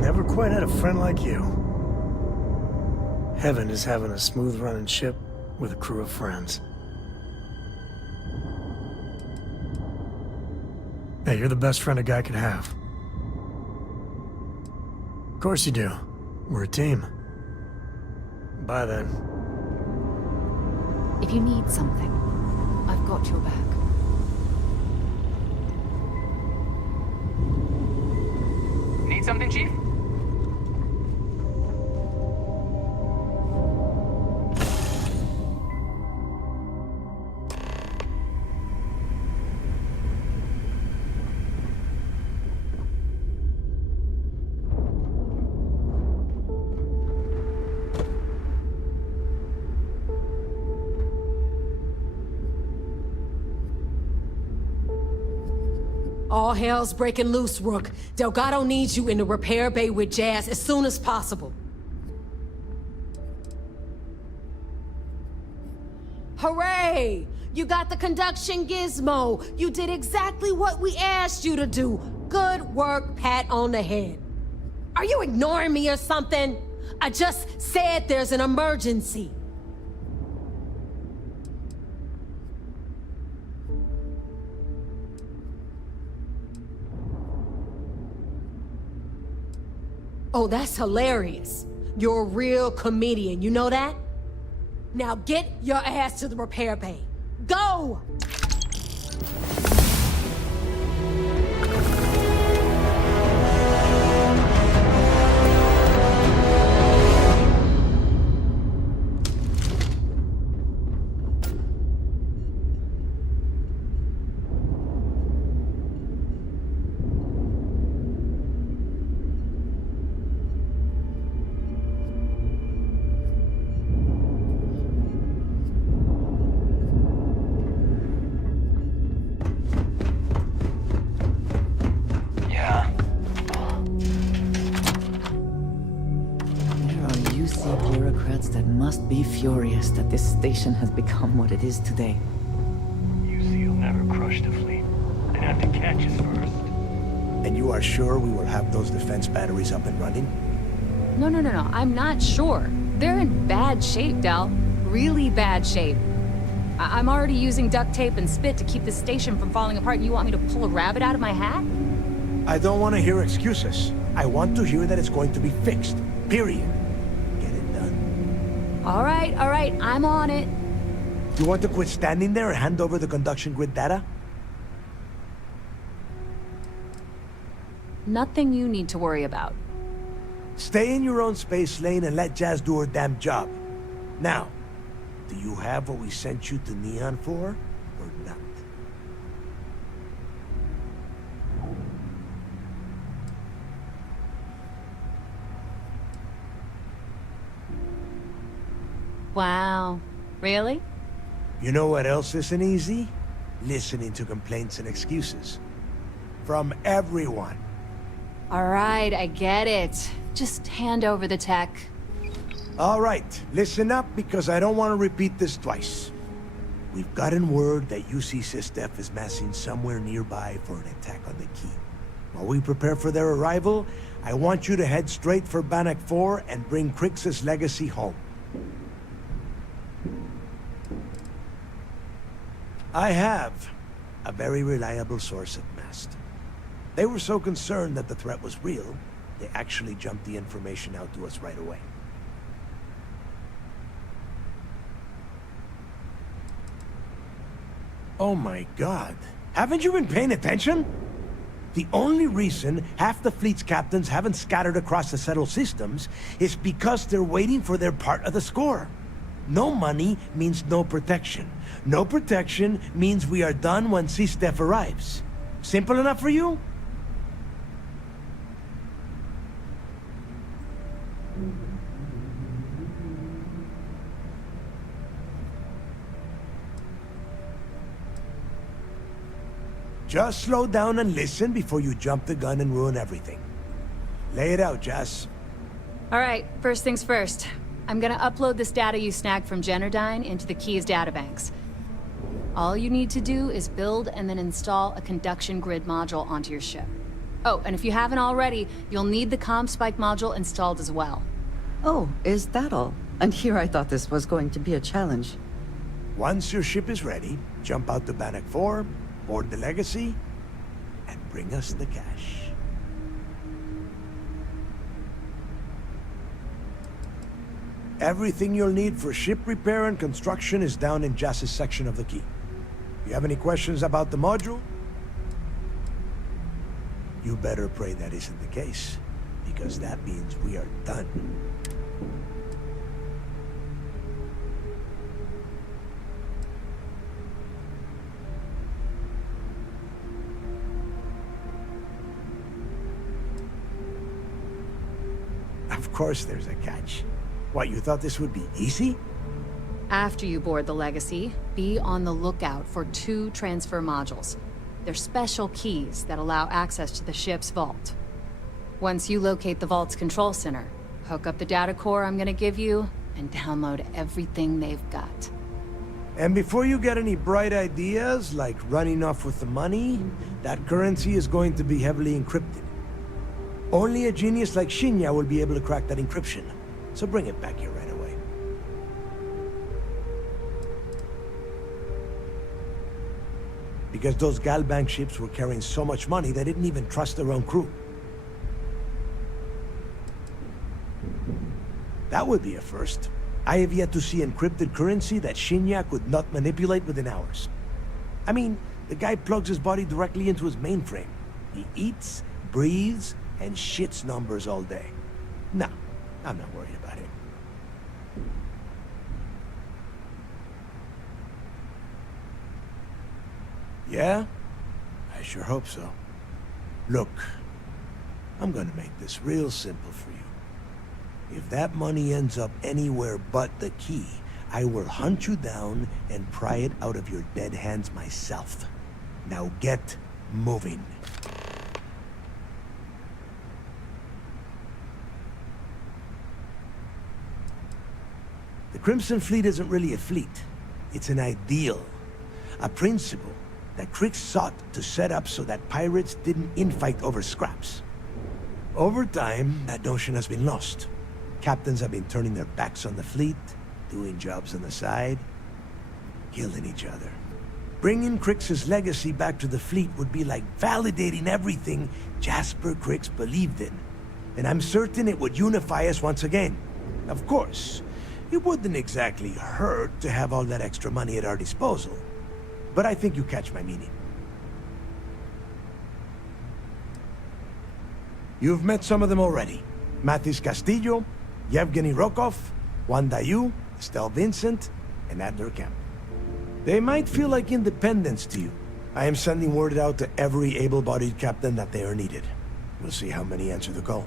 Never quite had a friend like you. Heaven is having a smooth-running ship with a crew of friends. Hey, you're the best friend a guy could have. Of course you do. We're a team. Bye then. If you need something, I've got your back. Need something, Chief? All hell's breaking loose, Rook. Delgado needs you in the repair bay with Jazz as soon as possible. Hooray! You got the conduction gizmo. You did exactly what we asked you to do. Good work, pat on the head. Are you ignoring me or something? I just said there's an emergency. Oh, that's hilarious. You're a real comedian, you know that? Now get your ass to the repair bay. Go! That must be furious that this station has become what it is today. UC'll never crush the fleet. They'd have to catch us first. And you are sure we will have those defense batteries up and running? No. I'm not sure. They're in bad shape, Del. Really bad shape. I'm already using duct tape and spit to keep the station from falling apart, and you want me to pull a rabbit out of my hat? I don't want to hear excuses. I want to hear that it's going to be fixed. Period. Get it done. All right, I'm on it. You want to quit standing there and hand over the conduction grid data? Nothing you need to worry about. Stay in your own space lane and let Jazz do her damn job. Now, do you have what we sent you to Neon for, or not? Wow. Really? You know what else isn't easy? Listening to complaints and excuses. From everyone. All right, I get it. Just hand over the tech. All right, listen up because I don't want to repeat this twice. We've gotten word that UC SysDef is massing somewhere nearby for an attack on the key. While we prepare for their arrival, I want you to head straight for Bannock 4 and bring Crix's legacy home. I have a very reliable source at Mast. They were so concerned that the threat was real, they actually jumped the information out to us right away. Oh my God. Haven't you been paying attention? The only reason half the fleet's captains haven't scattered across the settled systems is because they're waiting for their part of the score. No money means no protection. No protection means we are done when SysDef arrives. Simple enough for you? Just slow down and listen before you jump the gun and ruin everything. Lay it out, Jess. All right, first things first. I'm gonna upload this data you snagged from Generdyne into the Key's databanks. All you need to do is build and then install a conduction grid module onto your ship. Oh, and if you haven't already, you'll need the comm spike module installed as well. Oh, is that all? And here I thought this was going to be a challenge. Once your ship is ready, jump out to Bannock 4, board the Legacy, and bring us the cash. Everything you'll need for ship repair and construction is down in Jass's section of the Key. If you have any questions about the module, you better pray that isn't the case, because that means we are done. Of course there's a catch. What, you thought this would be easy? After you board the Legacy, be on the lookout for 2 transfer modules. They're special keys that allow access to the ship's vault. Once you locate the vault's control center, hook up the data core I'm gonna give you, and download everything they've got. And before you get any bright ideas, like running off with the money, that currency is going to be heavily encrypted. Only a genius like Shinya will be able to crack that encryption. So bring it back here right away. Because those Galbank ships were carrying so much money, they didn't even trust their own crew. That would be a first. I have yet to see encrypted currency that Shinya could not manipulate within hours. I mean, the guy plugs his body directly into his mainframe. He eats, breathes, and shits numbers all day. No, I'm not worried about it. Yeah? I sure hope so. Look, I'm gonna make this real simple for you. If that money ends up anywhere but the Key, I will hunt you down and pry it out of your dead hands myself. Now get moving. The Crimson Fleet isn't really a fleet. It's an ideal. A principle that Crix sought to set up so that pirates didn't infight over scraps. Over time, that notion has been lost. Captains have been turning their backs on the fleet, doing jobs on the side, killing each other. Bringing Crix's legacy back to the fleet would be like validating everything Jasper Crix believed in. and I'm certain it would unify us once again. Of course, it wouldn't exactly hurt to have all that extra money at our disposal, but I think you catch my meaning. You've met some of them already. Mathis Castillo, Yevgeny Rokov, Juan Dayu, Estelle Vincent, and Adler Kemp. They might feel like independents to you. I am sending word out to every able-bodied captain that they are needed. We'll see how many answer the call.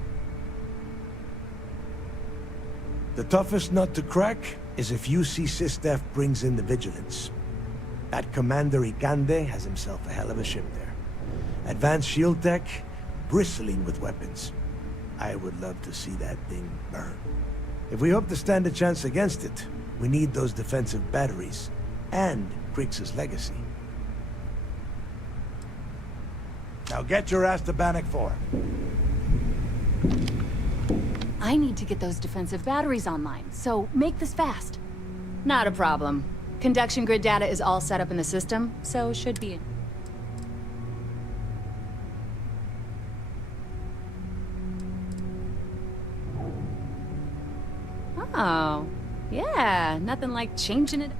The toughest nut to crack is if UC Sistef brings in the Vigilance. That Commander Ikande has himself a hell of a ship there. Advanced shield tech, bristling with weapons. I would love to see that thing burn. If we hope to stand a chance against it, we need those defensive batteries, and Kriegs' legacy. Now get your ass to Bannock 4. I need to get those defensive batteries online, so make this fast. Not a problem. Conduction grid data is all set up in the system, so should be... Oh, yeah, nothing like changing it.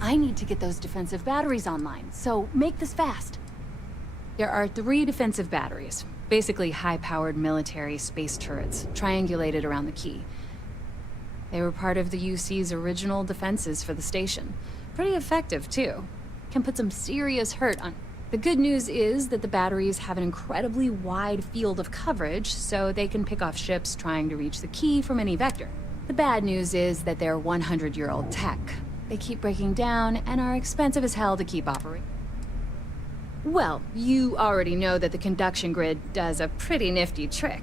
I need to get those defensive batteries online, so make this fast. There are 3 defensive batteries, basically high-powered military space turrets, triangulated around the key. They were part of the UC's original defenses for the station. Pretty effective, too. Can put some serious hurt on... The good news is that the batteries have an incredibly wide field of coverage, so they can pick off ships trying to reach the key from any vector. The bad news is that they're 100-year-old tech. They keep breaking down and are expensive as hell to keep operating. Well, you already know that the conduction grid does a pretty nifty trick.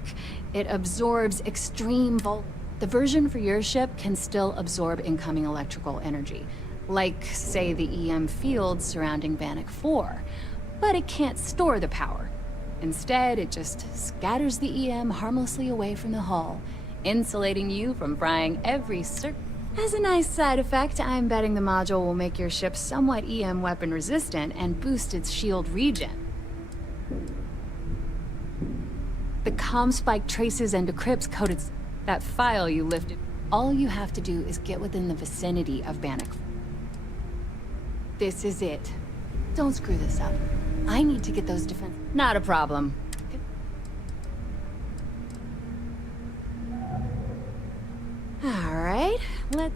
It absorbs extreme voltage. The version for your ship can still absorb incoming electrical energy, like, say, the EM field surrounding Bannock 4. But it can't store the power. Instead, it just scatters the EM harmlessly away from the hull, insulating you from frying every As a nice side effect, I'm betting the module will make your ship somewhat EM weapon resistant and boost its shield regen. The comm spike traces and decrypts coded that file you lifted. All you have to do is get within the vicinity of Bannock. This is it. Don't screw this up. I need to get those defense... Not a problem. All right, let's...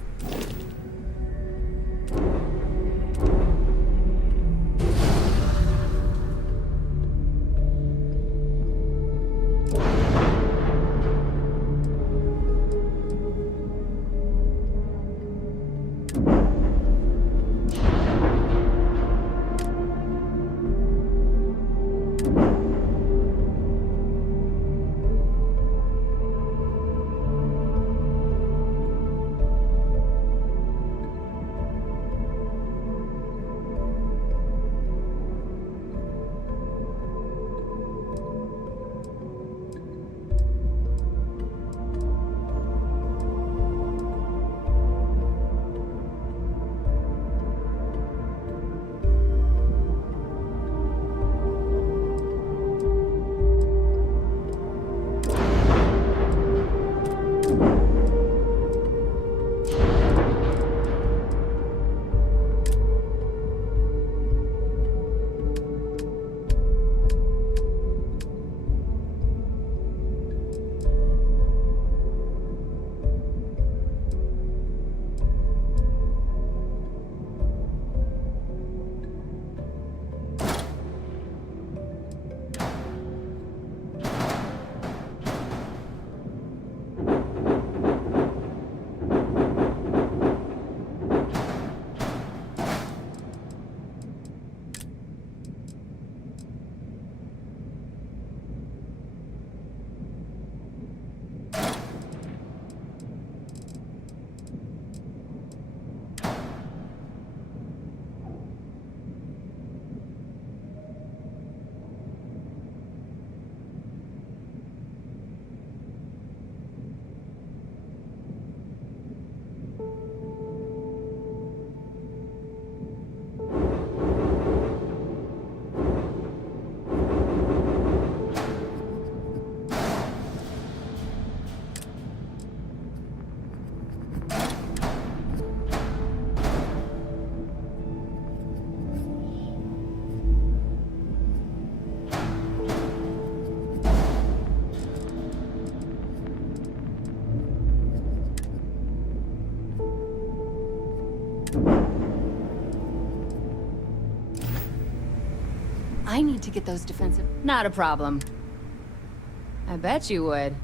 I need to get those defensive... Not a problem. I bet you would.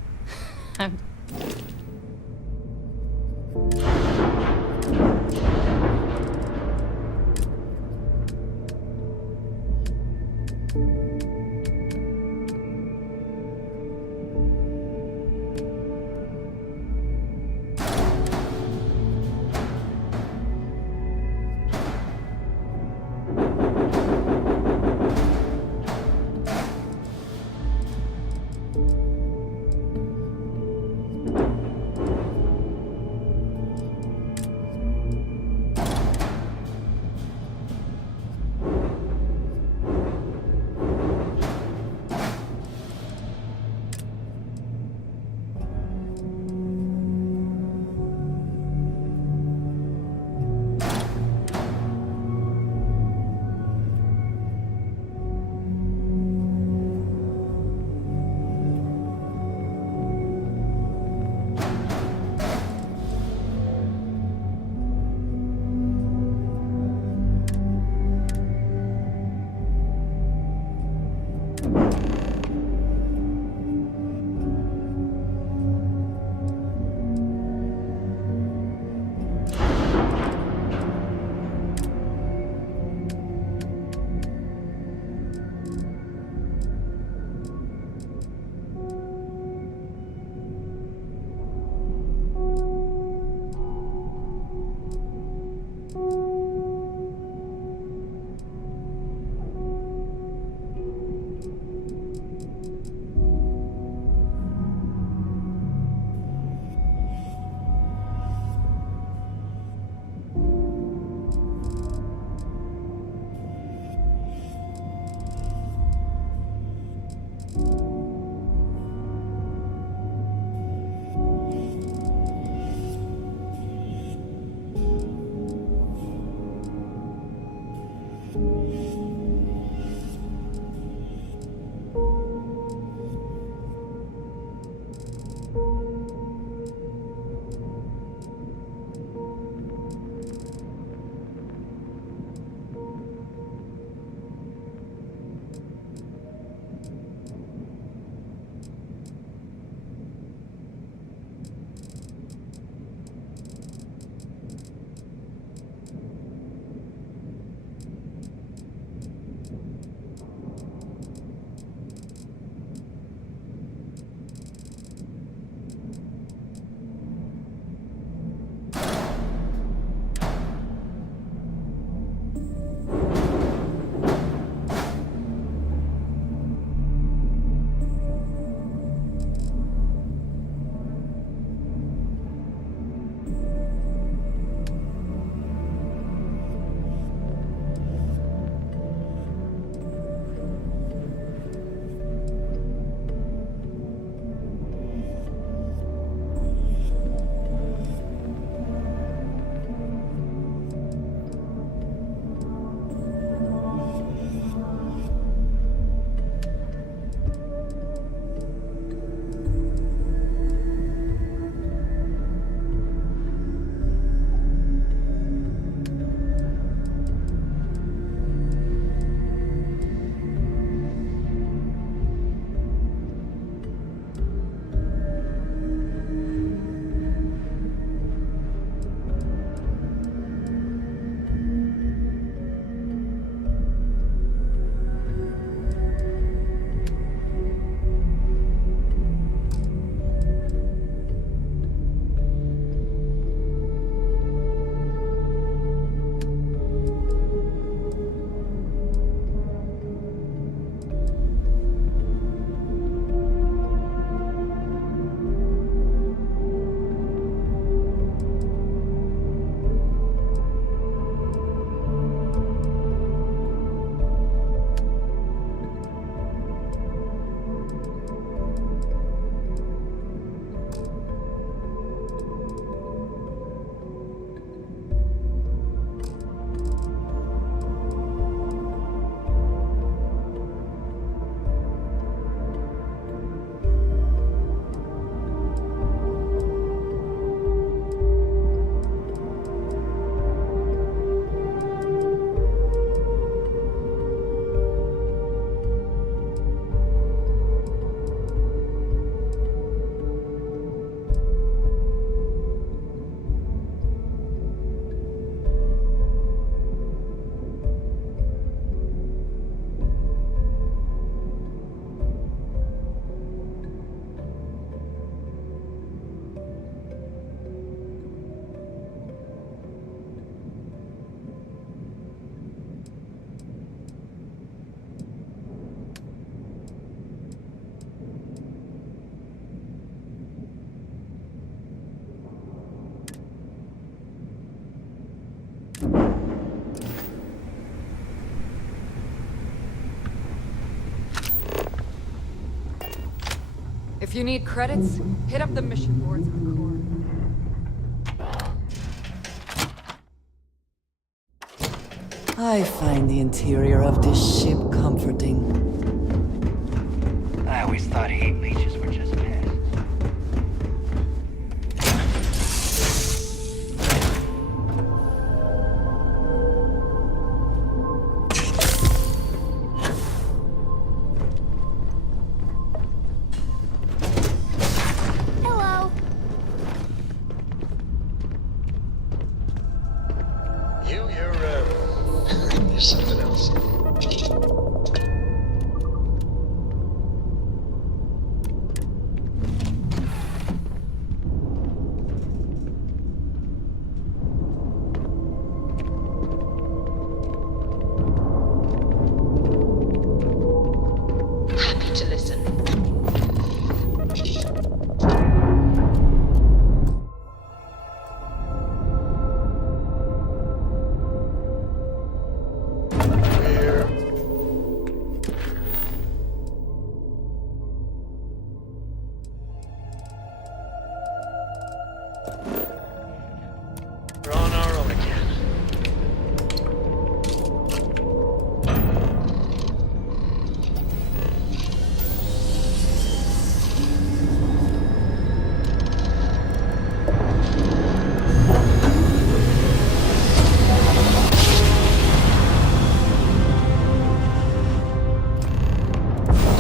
If you need credits, hit up the mission boards on Core. I find the interior of this ship comforting. I always thought heat leeches were just pests. Hello. You're something else. Happy to listen. We're on our own again.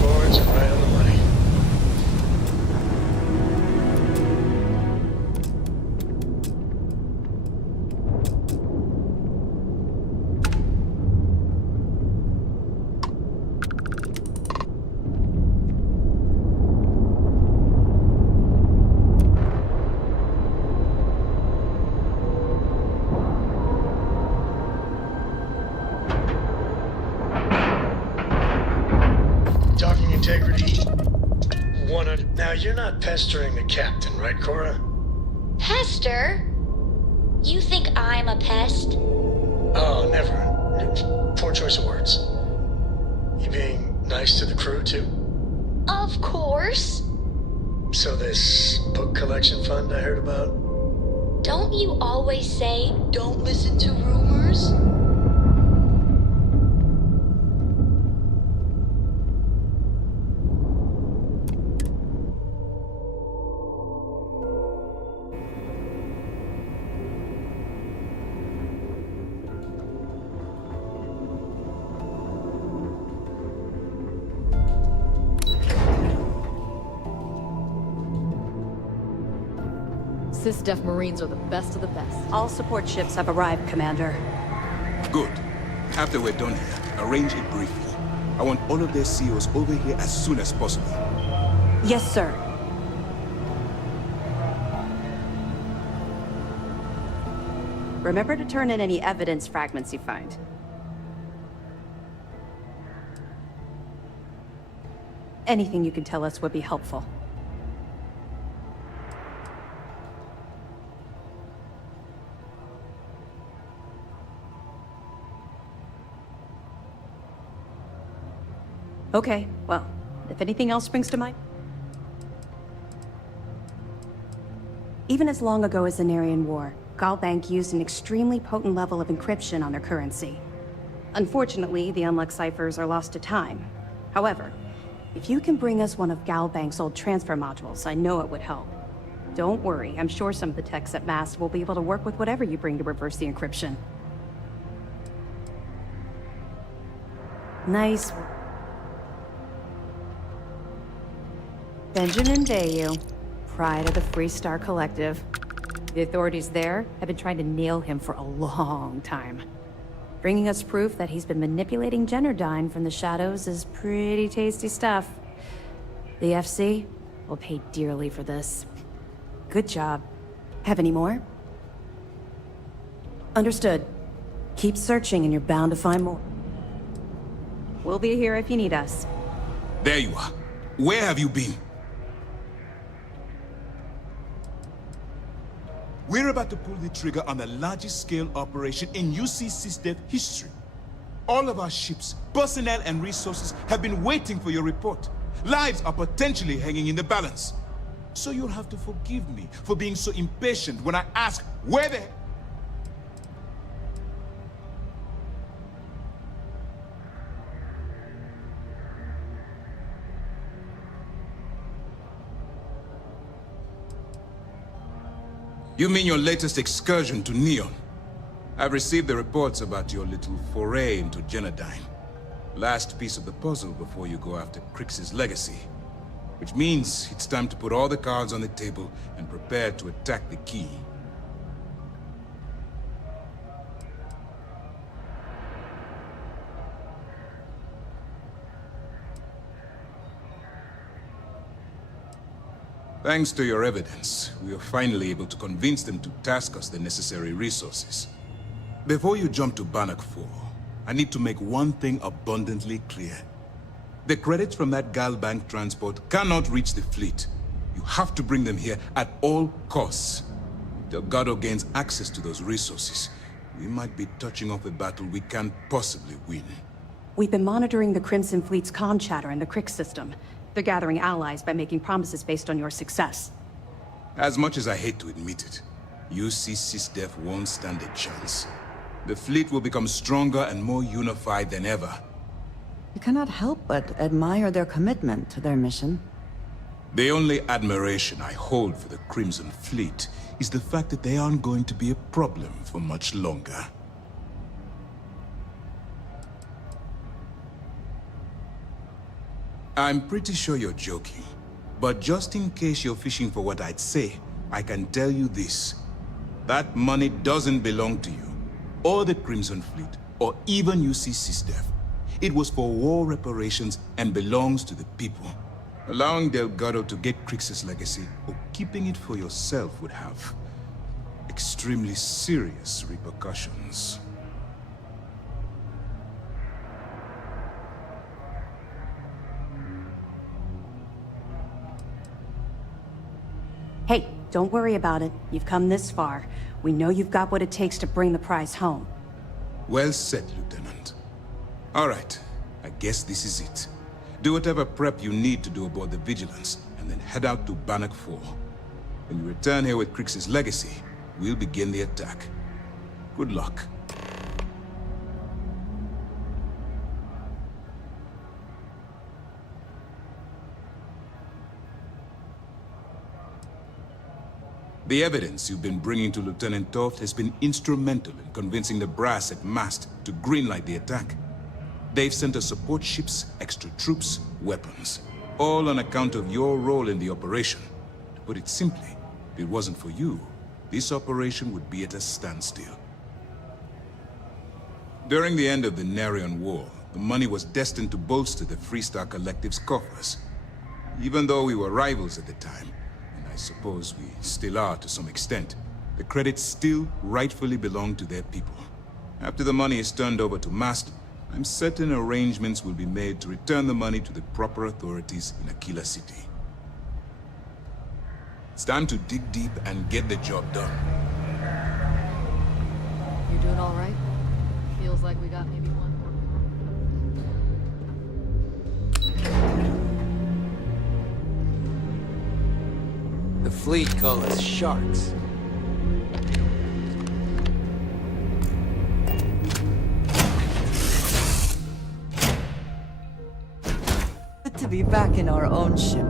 Forwards and right on the money. Docking integrity 100. Now, you're not pestering the captain, right, Cora? Pester? You think I'm a pest? Oh, never. Poor choice of words. You being nice to the crew, too? Of course. So this book collection fund I heard about? Don't you always say, don't listen to rumors? Sys-Def Marines are the best of the best. All support ships have arrived, Commander. Good. After we're done here, arrange it briefly. I want all of their CEOs over here as soon as possible. Yes, sir. Remember to turn in any evidence fragments you find. Anything you can tell us would be helpful. Okay, well, if anything else springs to mind. Even as long ago as the Narian War, Galbank used an extremely potent level of encryption on their currency. Unfortunately, the Unluck ciphers are lost to time. However, if you can bring us one of Galbank's old transfer modules, I know it would help. Don't worry, I'm sure some of the techs at MAST will be able to work with whatever you bring to reverse the encryption. Nice work. Benjamin Dayu, pride of the Free Star Collective. The authorities there have been trying to nail him for a long time. Bringing us proof that he's been manipulating Generdyne from the shadows is pretty tasty stuff. The FC will pay dearly for this. Good job. Have any more? Understood. Keep searching and you're bound to find more. We'll be here if you need us. There you are. Where have you been? We're about to pull the trigger on the largest scale operation in UC Sys-Def history. All of our ships, personnel, and resources have been waiting for your report. Lives are potentially hanging in the balance. So you'll have to forgive me for being so impatient when I ask where the... You mean your latest excursion to Neon? I've received the reports about your little foray into Genodyne. Last piece of the puzzle before you go after Crix's legacy. Which means it's time to put all the cards on the table and prepare to attack the key. Thanks to your evidence, we are finally able to convince them to task us the necessary resources. Before you jump to Bannock 4, I need to make one thing abundantly clear. The credits from that Galbank transport cannot reach the fleet. You have to bring them here at all costs. Delgado gains access to those resources. We might be touching off a battle we can't possibly win. We've been monitoring the Crimson Fleet's comm chatter in the Crix system. They're gathering allies by making promises based on your success. As much as I hate to admit it, UC SysDef won't stand a chance. The fleet will become stronger and more unified than ever. You cannot help but admire their commitment to their mission. The only admiration I hold for the Crimson Fleet is the fact that they aren't going to be a problem for much longer. I'm pretty sure you're joking, but just in case you're fishing for what I'd say, I can tell you this. That money doesn't belong to you, or the Crimson Fleet, or even UC SysDef. It was for war reparations and belongs to the people. Allowing Delgado to get Crix's legacy, or keeping it for yourself would have extremely serious repercussions. Hey, don't worry about it. You've come this far. We know you've got what it takes to bring the prize home. Well said, Lieutenant. All right, I guess this is it. Do whatever prep you need to do aboard the Vigilance, and then head out to Bannock 4. When you return here with Crix's legacy, we'll begin the attack. Good luck. The evidence you've been bringing to Lieutenant Toft has been instrumental in convincing the brass at Mast to greenlight the attack. They've sent us support ships, extra troops, weapons, all on account of your role in the operation. To put it simply, if it wasn't for you, this operation would be at a standstill. During the end of the Narion War, the money was destined to bolster the Freestar Collective's coffers. Even though we were rivals at the time, I suppose we still are to some extent, the credits still rightfully belong to their people. After the money is turned over to Mast, I'm certain arrangements will be made to return the money to the proper authorities in Aquila City. It's time to dig deep and get the job done. You doing all right? Feels like we got maybe one. The fleet call us sharks. Good to be back in our own ship.